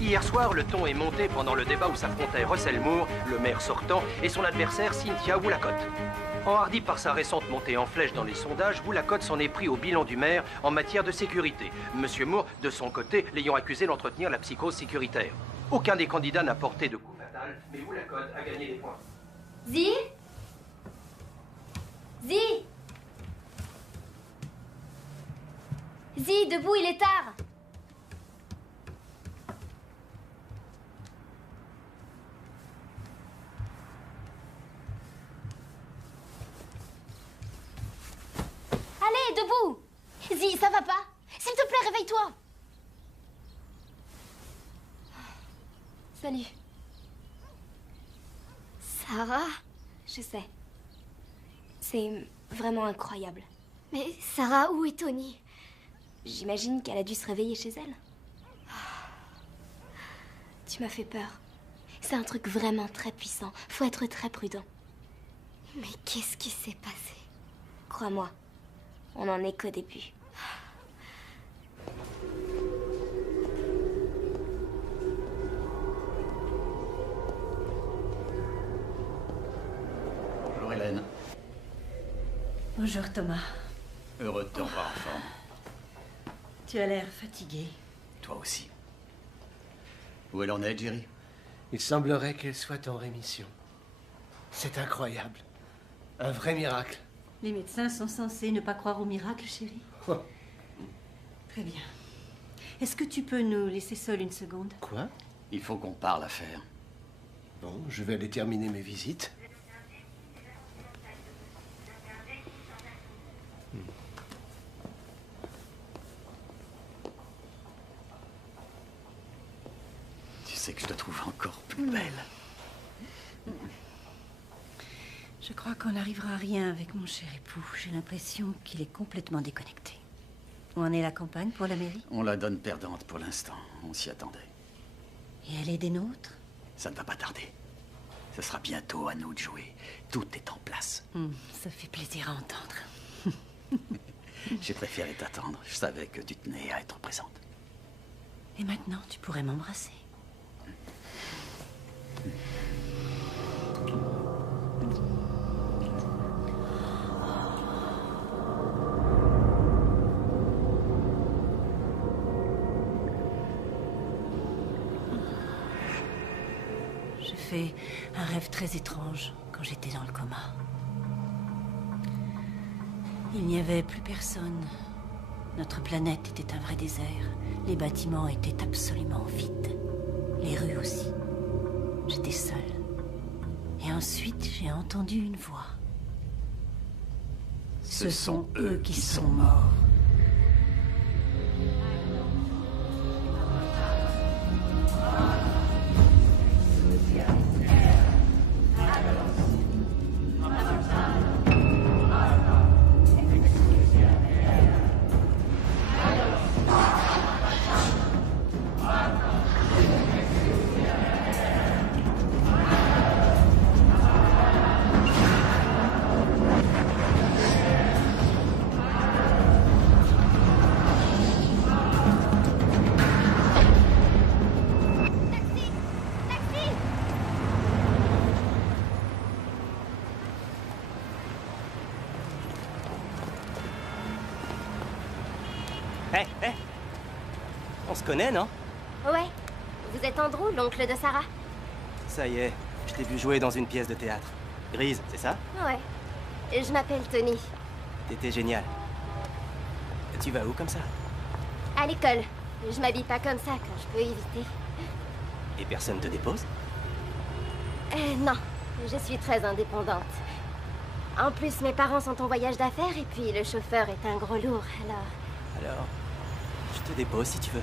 Hier soir, le ton est monté pendant le débat où s'affrontaient Russell Moore, le maire sortant, et son adversaire Cynthia Woolacott. Enhardi par sa récente montée en flèche dans les sondages, Woolacott s'en est pris au bilan du maire en matière de sécurité. Monsieur Moore, de son côté, l'ayant accusé d'entretenir la psychose sécuritaire. Aucun des candidats n'a porté de coup fatal, mais Woolacott a gagné des points. Zi? Zi, debout, il est tard. Allez, debout! Zi, ça va pas? S'il te plaît, réveille-toi! Salut. Sarah? Je sais. C'est vraiment incroyable. Mais Sarah, où est Tony? J'imagine qu'elle a dû se réveiller chez elle. Tu m'as fait peur. C'est un truc vraiment très puissant. Faut être très prudent. Mais qu'est-ce qui s'est passé? Crois-moi. On n'en est qu'au début. Bonjour Hélène. Bonjour Thomas. Heureux de te revoir en forme. Tu as l'air fatigué. Toi aussi. Où elle en est, Jerry? Il semblerait qu'elle soit en rémission. C'est incroyable. Un vrai miracle. Les médecins sont censés ne pas croire au miracle, chérie. Oh. Très bien. Est-ce que tu peux nous laisser seuls une seconde? Quoi? Il faut qu'on parle affaire. Bon, je vais aller terminer mes visites. Tu sais que je te trouve encore plus belle. Je crois qu'on n'arrivera à rien avec mon cher époux. J'ai l'impression qu'il est complètement déconnecté. Où en est la campagne pour la mairie? On la donne perdante pour l'instant. On s'y attendait. Et elle est des nôtres? Ça ne va pas tarder. Ce sera bientôt à nous de jouer. Tout est en place. Ça fait plaisir à entendre. J'ai préféré t'attendre. Je savais que tu tenais à être présente. Et maintenant, tu pourrais m'embrasser. J'ai fait un rêve très étrange quand j'étais dans le coma. Il n'y avait plus personne. Notre planète était un vrai désert. Les bâtiments étaient absolument vides. Les rues aussi. J'étais seule. Et ensuite, j'ai entendu une voix. Ce sont eux qui sont morts. Hé, hé. On se connaît, non? Ouais. Vous êtes Andrew, l'oncle de Sarah? Ça y est, je t'ai vu jouer dans une pièce de théâtre. Grise, c'est ça? Ouais. Je m'appelle Tony. T'étais génial. Tu vas où comme ça? À l'école. Je m'habille pas comme ça quand je peux éviter. Et personne te dépose? Non. Je suis très indépendante. En plus, mes parents sont en voyage d'affaires et puis le chauffeur est un gros lourd, alors... Alors, je te dépose si tu veux.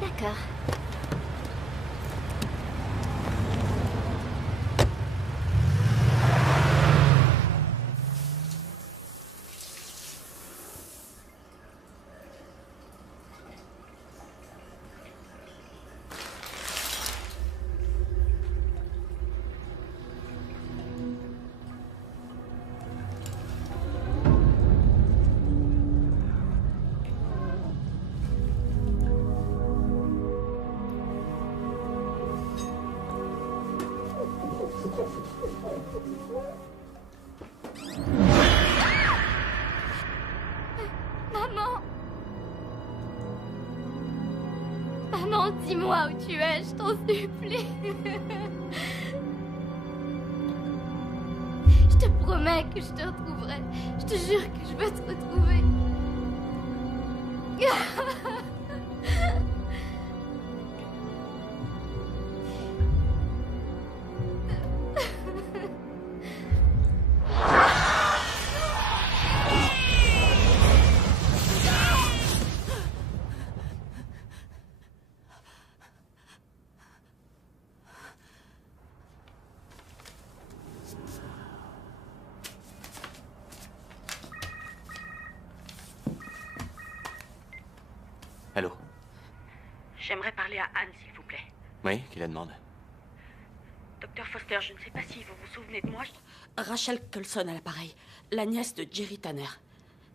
D'accord. Maman! Maman, dis-moi où tu es, je t'en supplie. Je te promets que je te retrouverai. Je te jure que je vais te retrouver. Allô? J'aimerais parler à Anne, s'il vous plaît. Oui, qui la demande? Docteur Foster, je ne sais pas si vous vous souvenez de moi. Rachel Colson à l'appareil, la nièce de Jerry Tanner.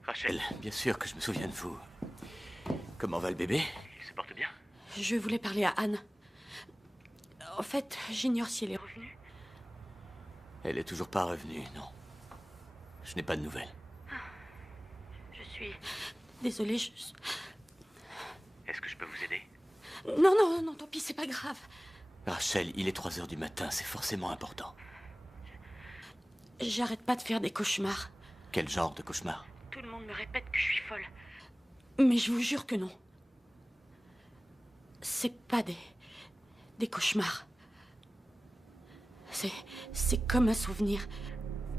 Rachel, bien sûr que je me souviens de vous. Comment va le bébé? Il se porte bien? Je voulais parler à Anne. En fait, j'ignore si elle est revenue. Elle est toujours pas revenue, non. Je n'ai pas de nouvelles. Je suis... désolée, Est-ce que je peux vous aider? Non, non, non, tant pis, c'est pas grave. Rachel, il est 3 heures du matin, c'est forcément important. J'arrête pas de faire des cauchemars. Quel genre de cauchemar? Tout le monde me répète que je suis folle. Mais je vous jure que non. C'est pas des cauchemars. C'est comme un souvenir.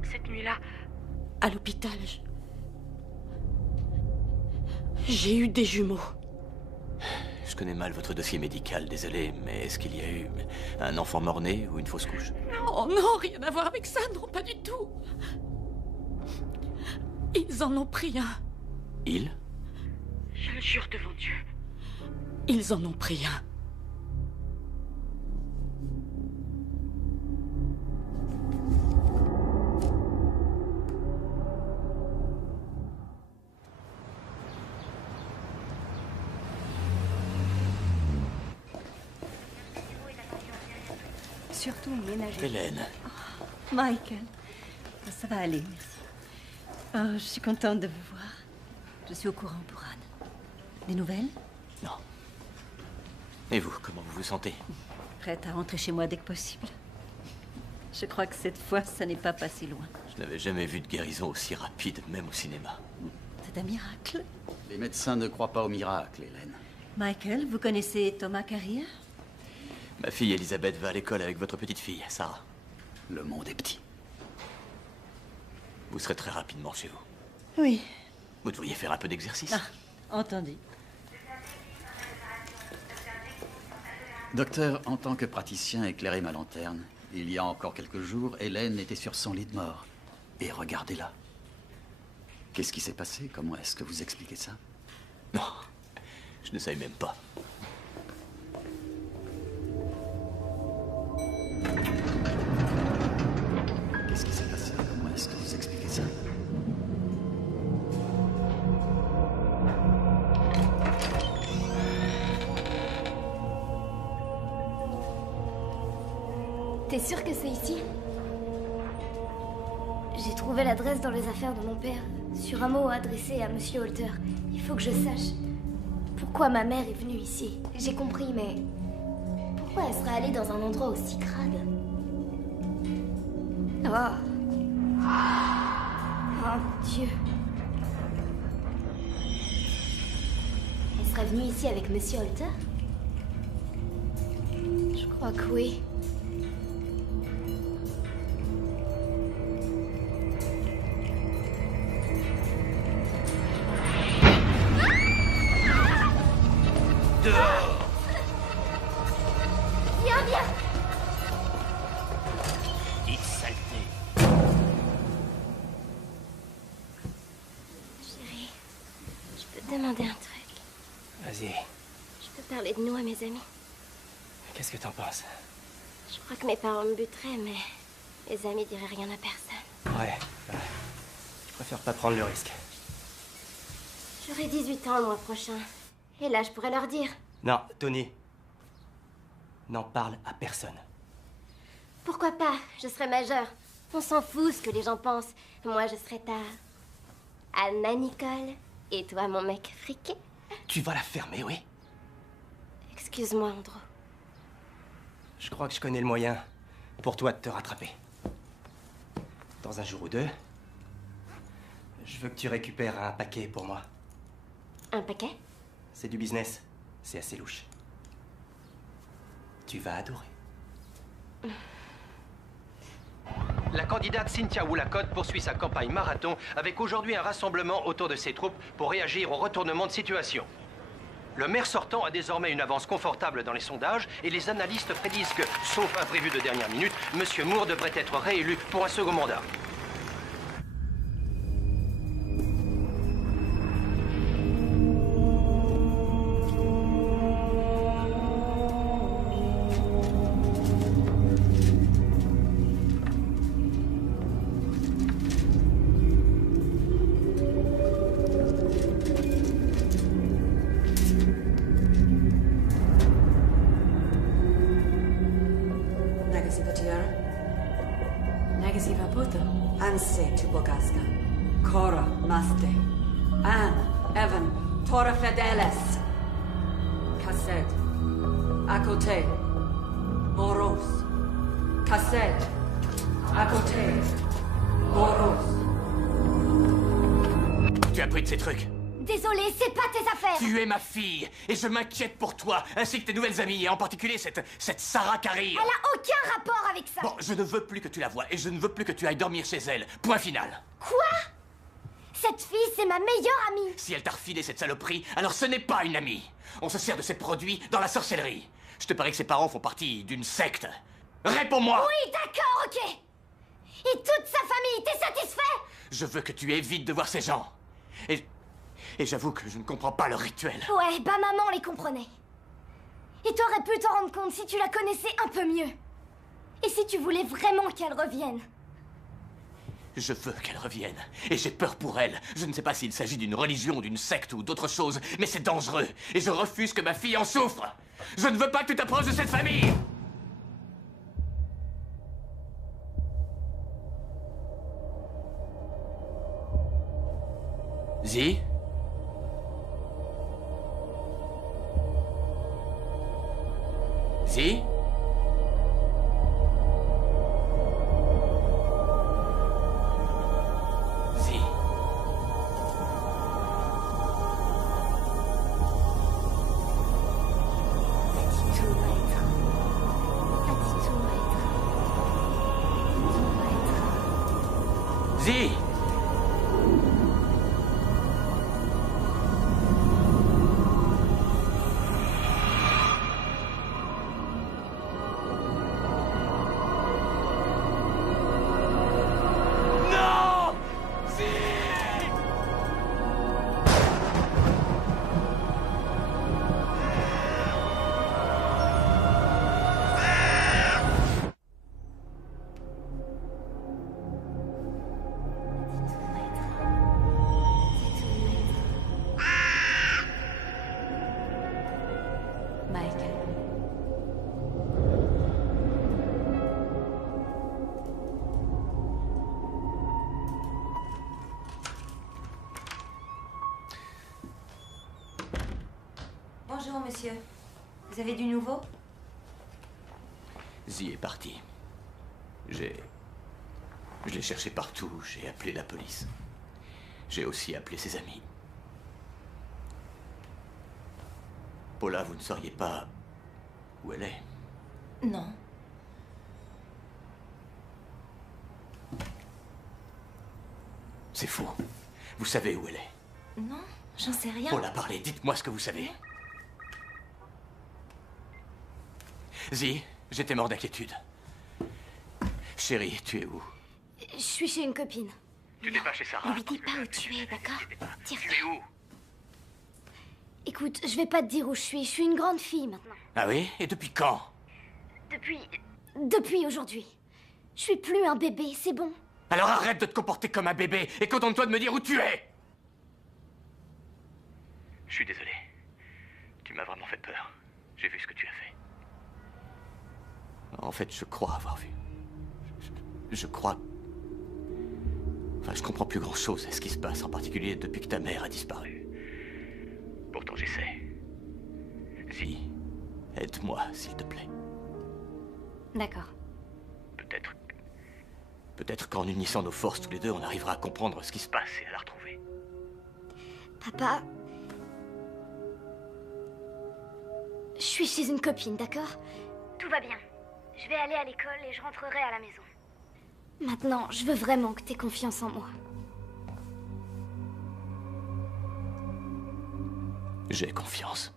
Cette nuit-là, à l'hôpital, j'ai eu des jumeaux. Je connais mal votre dossier médical, désolé, mais est-ce qu'il y a eu un enfant mort-né ou une fausse couche? Non, non, rien à voir avec ça, non, pas du tout. Ils en ont pris un. Ils? Je le jure devant Dieu. Ils en ont pris un. Surtout ménager. Hélène. Oh, Michael. Ça va aller, merci. Oh, je suis contente de vous voir. Je suis au courant pour Anne. Des nouvelles? Non. Et vous, comment vous vous sentez? Prête à rentrer chez moi dès que possible. Je crois que cette fois, ça n'est pas passé loin. Je n'avais jamais vu de guérison aussi rapide, même au cinéma. C'est un miracle. Les médecins ne croient pas au miracle, Hélène. Michael, vous connaissez Thomas Carrier? Ma fille Elisabeth va à l'école avec votre petite fille, Sarah. Le monde est petit. Vous serez très rapidement chez vous. Oui. Vous devriez faire un peu d'exercice. Ah, entendu. Docteur, en tant que praticien, éclairez ma lanterne. Il y a encore quelques jours, Hélène était sur son lit de mort. Et regardez-la. Qu'est-ce qui s'est passé? Comment est-ce que vous expliquez ça? Non, je ne savais même pas. Qu'est-ce qui s'est passé? Comment est-ce que vous expliquez ça? T'es sûr que c'est ici? J'ai trouvé l'adresse dans les affaires de mon père, sur un mot adressé à Monsieur Holter. Il faut que je sache pourquoi ma mère est venue ici. J'ai compris, mais pourquoi elle serait allée dans un endroit aussi crade? Oh. Oh Dieu. Elle serait venue ici avec Monsieur Holter? Je crois que oui. Dehors! Viens, viens! Petite saleté. Chérie, je peux te demander un truc. Vas-y, Je peux parler de nous à mes amis. qu'est-ce que t'en penses? Je crois que mes parents me buteraient, mais mes amis diraient rien à personne. Ouais, je préfère pas prendre le risque. J'aurai 18 ans le mois prochain. Et là, je pourrais leur dire. Non, Tony. N'en parle à personne. Pourquoi pas? Je serai majeure. On s'en fout ce que les gens pensent. Moi, je serai ta Anna Nicole. Et toi, mon mec friqué. Tu vas la fermer, oui? Excuse-moi, Andrew. Je crois que je connais le moyen pour toi de te rattraper. Dans un jour ou deux, je veux que tu récupères un paquet pour moi. Un paquet? C'est du business. C'est assez louche. Tu vas adorer. La candidate Cynthia Woolacott poursuit sa campagne marathon avec aujourd'hui un rassemblement autour de ses troupes pour réagir au retournement de situation. Le maire sortant a désormais une avance confortable dans les sondages et les analystes prédisent que, sauf imprévu de dernière minute, M. Moore devrait être réélu pour un second mandat. Tu as pris de ces trucs. Désolé, c'est pas tes affaires. Tu es ma fille, et je m'inquiète pour toi, ainsi que tes nouvelles amies, et en particulier cette Sarah Carrier. Elle a aucun rapport avec ça. Bon, je ne veux plus que tu la vois, et je ne veux plus que tu ailles dormir chez elle. Point final. Quoi? Cette fille, c'est ma meilleure amie. Si elle t'a refilé cette saloperie, alors ce n'est pas une amie. On se sert de ces produits dans la sorcellerie. Je te parie que ses parents font partie d'une secte. Réponds-moi! Oui, d'accord, ok. Et toute sa famille, t'es satisfait? Je veux que tu évites de voir ces gens. Et j'avoue que je ne comprends pas leur rituel. Ouais, bah maman les comprenait. Et t'aurais pu t'en rendre compte si tu la connaissais un peu mieux. Et si tu voulais vraiment qu'elle revienne. Je veux qu'elle revienne, et j'ai peur pour elle. Je ne sais pas s'il s'agit d'une religion, d'une secte ou d'autre chose, mais c'est dangereux, et je refuse que ma fille en souffre. Je ne veux pas que tu t'approches de cette famille. Zi? Zi? Zi! Non! Zi! monsieur. Vous avez du nouveau? Zi est parti. Je l'ai cherché partout, j'ai appelé la police. J'ai aussi appelé ses amis. Paula, vous ne sauriez pas où elle est? Non. C'est faux. Vous savez où elle est? Non, j'en sais rien. Paula, parlez, dites-moi ce que vous savez. Zi, j'étais mort d'inquiétude. Chérie, tu es où? Je suis chez une copine. Tu n'es pas chez Sarah. Lui dis pas où tu es, d'accord? Tu es où? Écoute, je vais pas te dire où je suis une grande fille maintenant. Ah oui? Et depuis quand? Depuis aujourd'hui. Je suis plus un bébé, c'est bon. Alors arrête de te comporter comme un bébé et contente-toi de me dire où tu es! Je suis désolé. Tu m'as vraiment fait peur. J'ai vu ce que tu as fait. En fait, je crois avoir vu. Je crois... Enfin, je comprends plus grand-chose à ce qui se passe, en particulier depuis que ta mère a disparu. Pourtant, j'essaie. Zi, aide-moi, s'il te plaît. D'accord. Peut-être qu'en unissant nos forces tous les deux, on arrivera à comprendre ce qui se passe et à la retrouver. Papa... Je suis chez une copine, d'accord? Tout va bien. Je vais aller à l'école et je rentrerai à la maison. Maintenant, je veux vraiment que t'aies confiance en moi. J'ai confiance.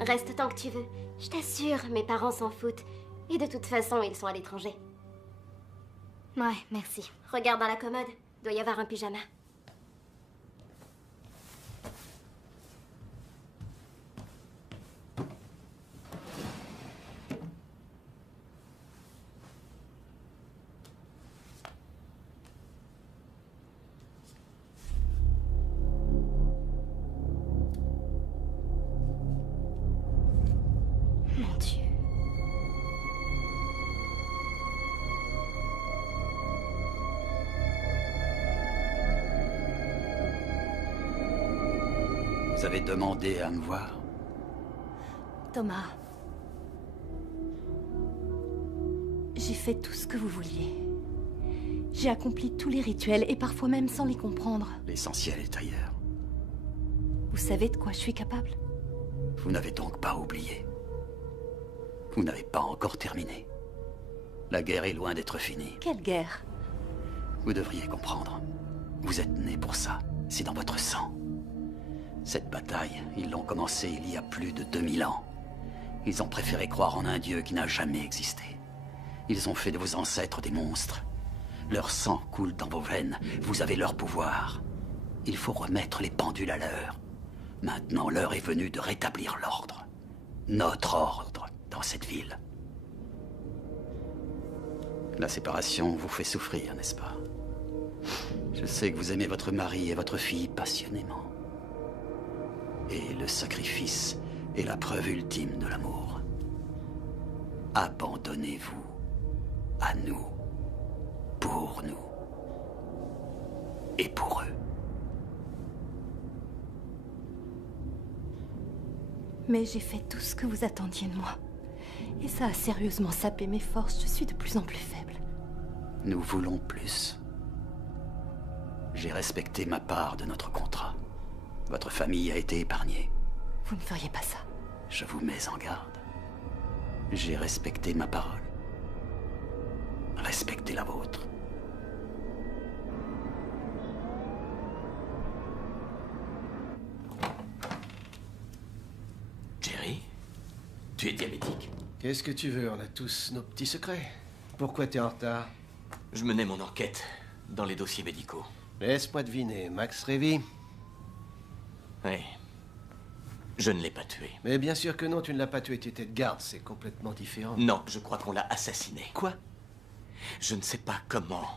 Reste tant que tu veux. Je t'assure, mes parents s'en foutent. Et de toute façon, ils sont à l'étranger. Ouais, merci. Regarde dans la commode. Doit y avoir un pyjama. Mon Dieu. Vous avez demandé à me voir? Thomas. J'ai fait tout ce que vous vouliez. J'ai accompli tous les rituels et parfois même sans les comprendre. L'essentiel est ailleurs. Vous savez de quoi je suis capable? Vous n'avez donc pas oublié. Vous n'avez pas encore terminé. La guerre est loin d'être finie. Quelle guerre? Vous devriez comprendre. Vous êtes né pour ça. C'est dans votre sang. Cette bataille, ils l'ont commencée il y a plus de 2000 ans. Ils ont préféré croire en un dieu qui n'a jamais existé. Ils ont fait de vos ancêtres des monstres. Leur sang coule dans vos veines. Vous avez leur pouvoir. Il faut remettre les pendules à l'heure. Maintenant, l'heure est venue de rétablir l'ordre. Notre ordre dans cette ville. La séparation vous fait souffrir, n'est-ce pas? Je sais que vous aimez votre mari et votre fille passionnément. Et le sacrifice est la preuve ultime de l'amour. Abandonnez-vous à nous, pour nous et pour eux. Mais j'ai fait tout ce que vous attendiez de moi. Et ça a sérieusement sapé mes forces. Je suis de plus en plus faible. Nous voulons plus. J'ai respecté ma part de notre contrat. Votre famille a été épargnée. Vous ne feriez pas ça. Je vous mets en garde. J'ai respecté ma parole. Respectez la vôtre. Jerry, tu es diabétique? Qu'est-ce que tu veux? On a tous nos petits secrets. Pourquoi t'es en retard? Je menais mon enquête dans les dossiers médicaux. Laisse-moi deviner, Max Révy? Oui. Je ne l'ai pas tué. Mais bien sûr que non, tu ne l'as pas tué, tu étais de garde, c'est complètement différent. Non, je crois qu'on l'a assassiné. Quoi? Je ne sais pas comment,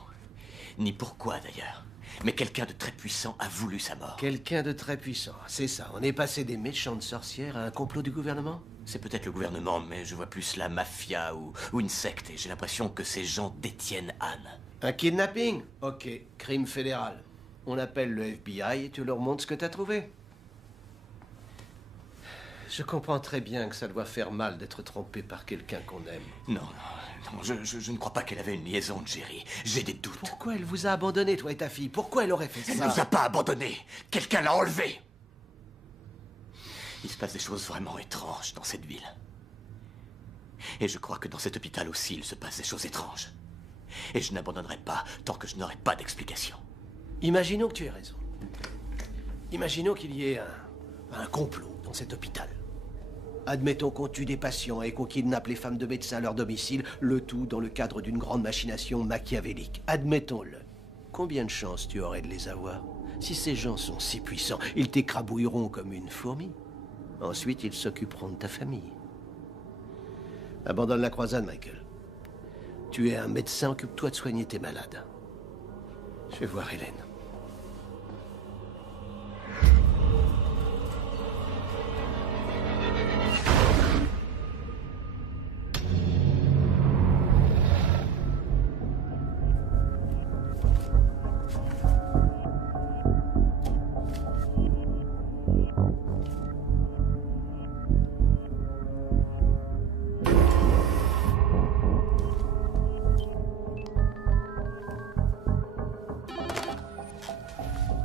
ni pourquoi d'ailleurs. Mais quelqu'un de très puissant a voulu sa mort. Quelqu'un de très puissant, c'est ça. On est passé des méchantes sorcières à un complot du gouvernement? C'est peut-être le gouvernement, mais je vois plus la mafia ou une secte. Et j'ai l'impression que ces gens détiennent Anne. Un kidnapping? Ok, crime fédéral. On appelle le FBI et tu leur montres ce que t'as trouvé. Je comprends très bien que ça doit faire mal d'être trompé par quelqu'un qu'on aime. Non, je ne crois pas qu'elle avait une liaison de Jerry. J'ai des doutes. Pourquoi elle vous a abandonné, toi et ta fille? Pourquoi elle aurait fait ça? Elle ne nous a pas abandonnés. Quelqu'un l'a enlevé. Il se passe des choses vraiment étranges dans cette ville. Et je crois que dans cet hôpital aussi, il se passe des choses étranges. Et je n'abandonnerai pas tant que je n'aurai pas d'explication. Imaginons que tu aies raison. Imaginons qu'il y ait un complot dans cet hôpital. Admettons qu'on tue des patients et qu'on kidnappe les femmes de médecins à leur domicile, le tout dans le cadre d'une grande machination machiavélique. Admettons-le. Combien de chances tu aurais de les avoir? Si ces gens sont si puissants, ils t'écrabouilleront comme une fourmi. Ensuite, ils s'occuperont de ta famille. Abandonne la croisade, Michael. Tu es un médecin, occupe-toi de soigner tes malades. Je vais voir Hélène.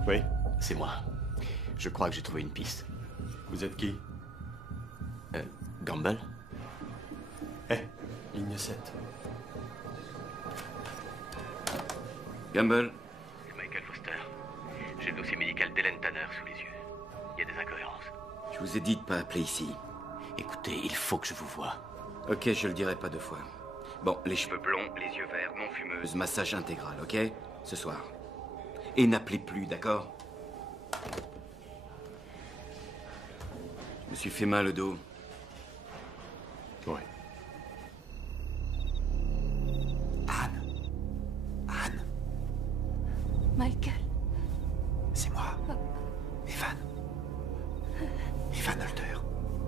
Oui? C'est moi. Je crois que j'ai trouvé une piste. Vous êtes qui? Gamble? Ligne 7. Gamble? Michael Foster. J'ai le dossier médical d'Hélène Tanner sous les yeux. Il y a des incohérences. Je vous ai dit de pas appeler ici. Écoutez, il faut que je vous voie. Ok, je le dirai pas deux fois. Bon, les cheveux blonds, les yeux verts, non fumeuse, massage intégral, ok? Ce soir. Et n'appelez plus, d'accord? Je me suis fait mal au dos. Ouais. Anne, Michael. c'est moi. Evan. Evan Holder.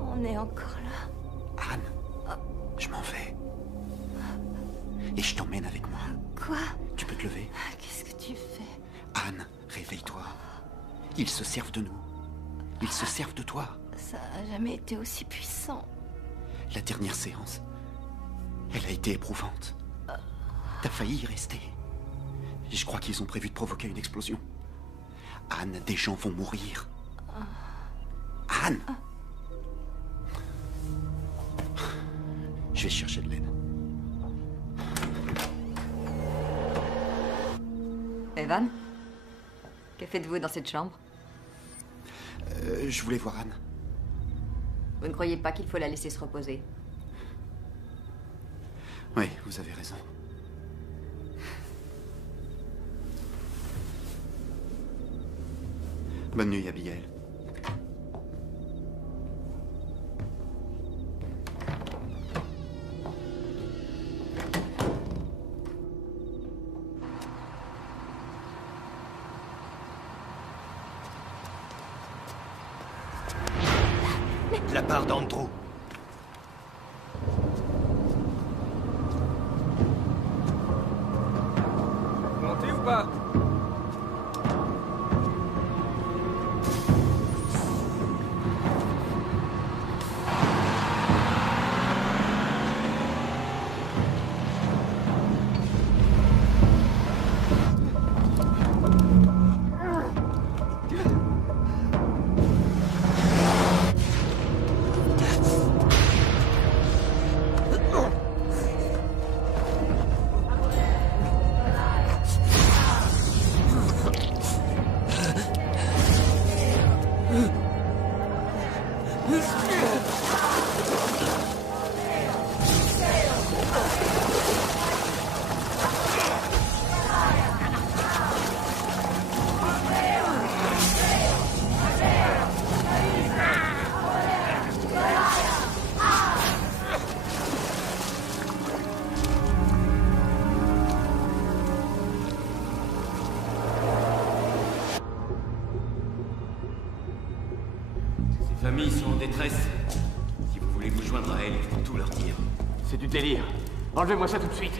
On est encore là. Anne, je m'en vais. Et je t'emmène avec moi. Quoi? Tu peux te lever? Qu'est-ce que tu fais? Anne, réveille-toi. Ils se servent de nous. Ils se servent de toi. Ça a jamais été aussi puissant. La dernière séance, elle a été éprouvante. T'as failli y rester. Et je crois qu'ils ont prévu de provoquer une explosion. Anne, des gens vont mourir. Anne! Je vais chercher de l'aide. Evan? Que faites-vous dans cette chambre? Je voulais voir Anne. Vous ne croyez pas qu'il faut la laisser se reposer? Oui, vous avez raison. Bonne nuit, Abigail. De la part d'Andrew. Montez ou pas? Ces familles sont en détresse. Si vous voulez vous joindre à elles, il faut tout leur dire. C'est du délire. Enlevez-moi ça tout de suite.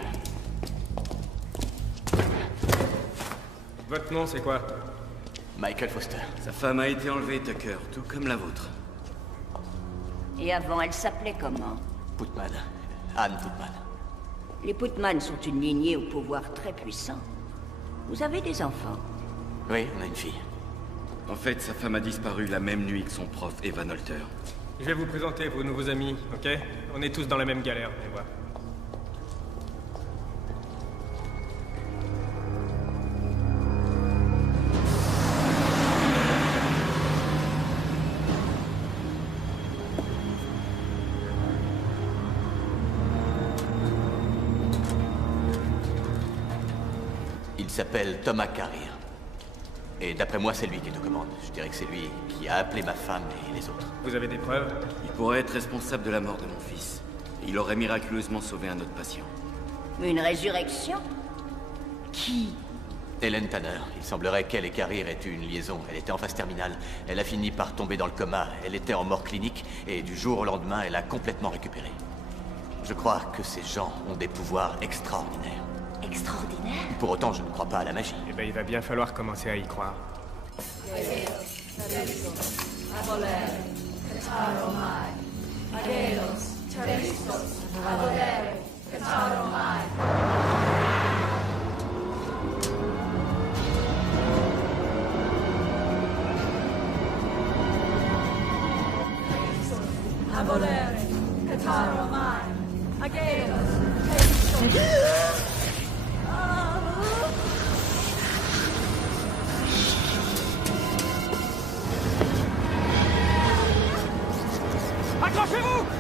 Votre nom, c'est quoi? Michael Foster. Sa femme a été enlevée, Tucker, tout comme la vôtre. Et avant, elle s'appelait comment? Putman. Anne Putman. Les Putman sont une lignée au pouvoir très puissant. Vous avez des enfants? Oui, on a une fille. En fait, sa femme a disparu la même nuit que son prof, Evan Holter. Je vais vous présenter vos nouveaux amis, ok? On est tous dans la même galère, allez voir. Il s'appelle Thomas Carrier. Et d'après moi, c'est lui qui est aux commandes. Je dirais que c'est lui qui a appelé ma femme et les autres. Vous avez des preuves? Il pourrait être responsable de la mort de mon fils. Et il aurait miraculeusement sauvé un autre patient. Une résurrection? Qui? Hélène Tanner. Il semblerait qu'elle et Carrier aient eu une liaison. Elle était en phase terminale. Elle a fini par tomber dans le coma. Elle était en mort clinique. Et du jour au lendemain, elle a complètement récupéré. Je crois que ces gens ont des pouvoirs extraordinaires. Extraordinaire? Pour autant, je ne crois pas à la magie. Eh ben, il va bien falloir commencer à y croire. Accrochez-vous!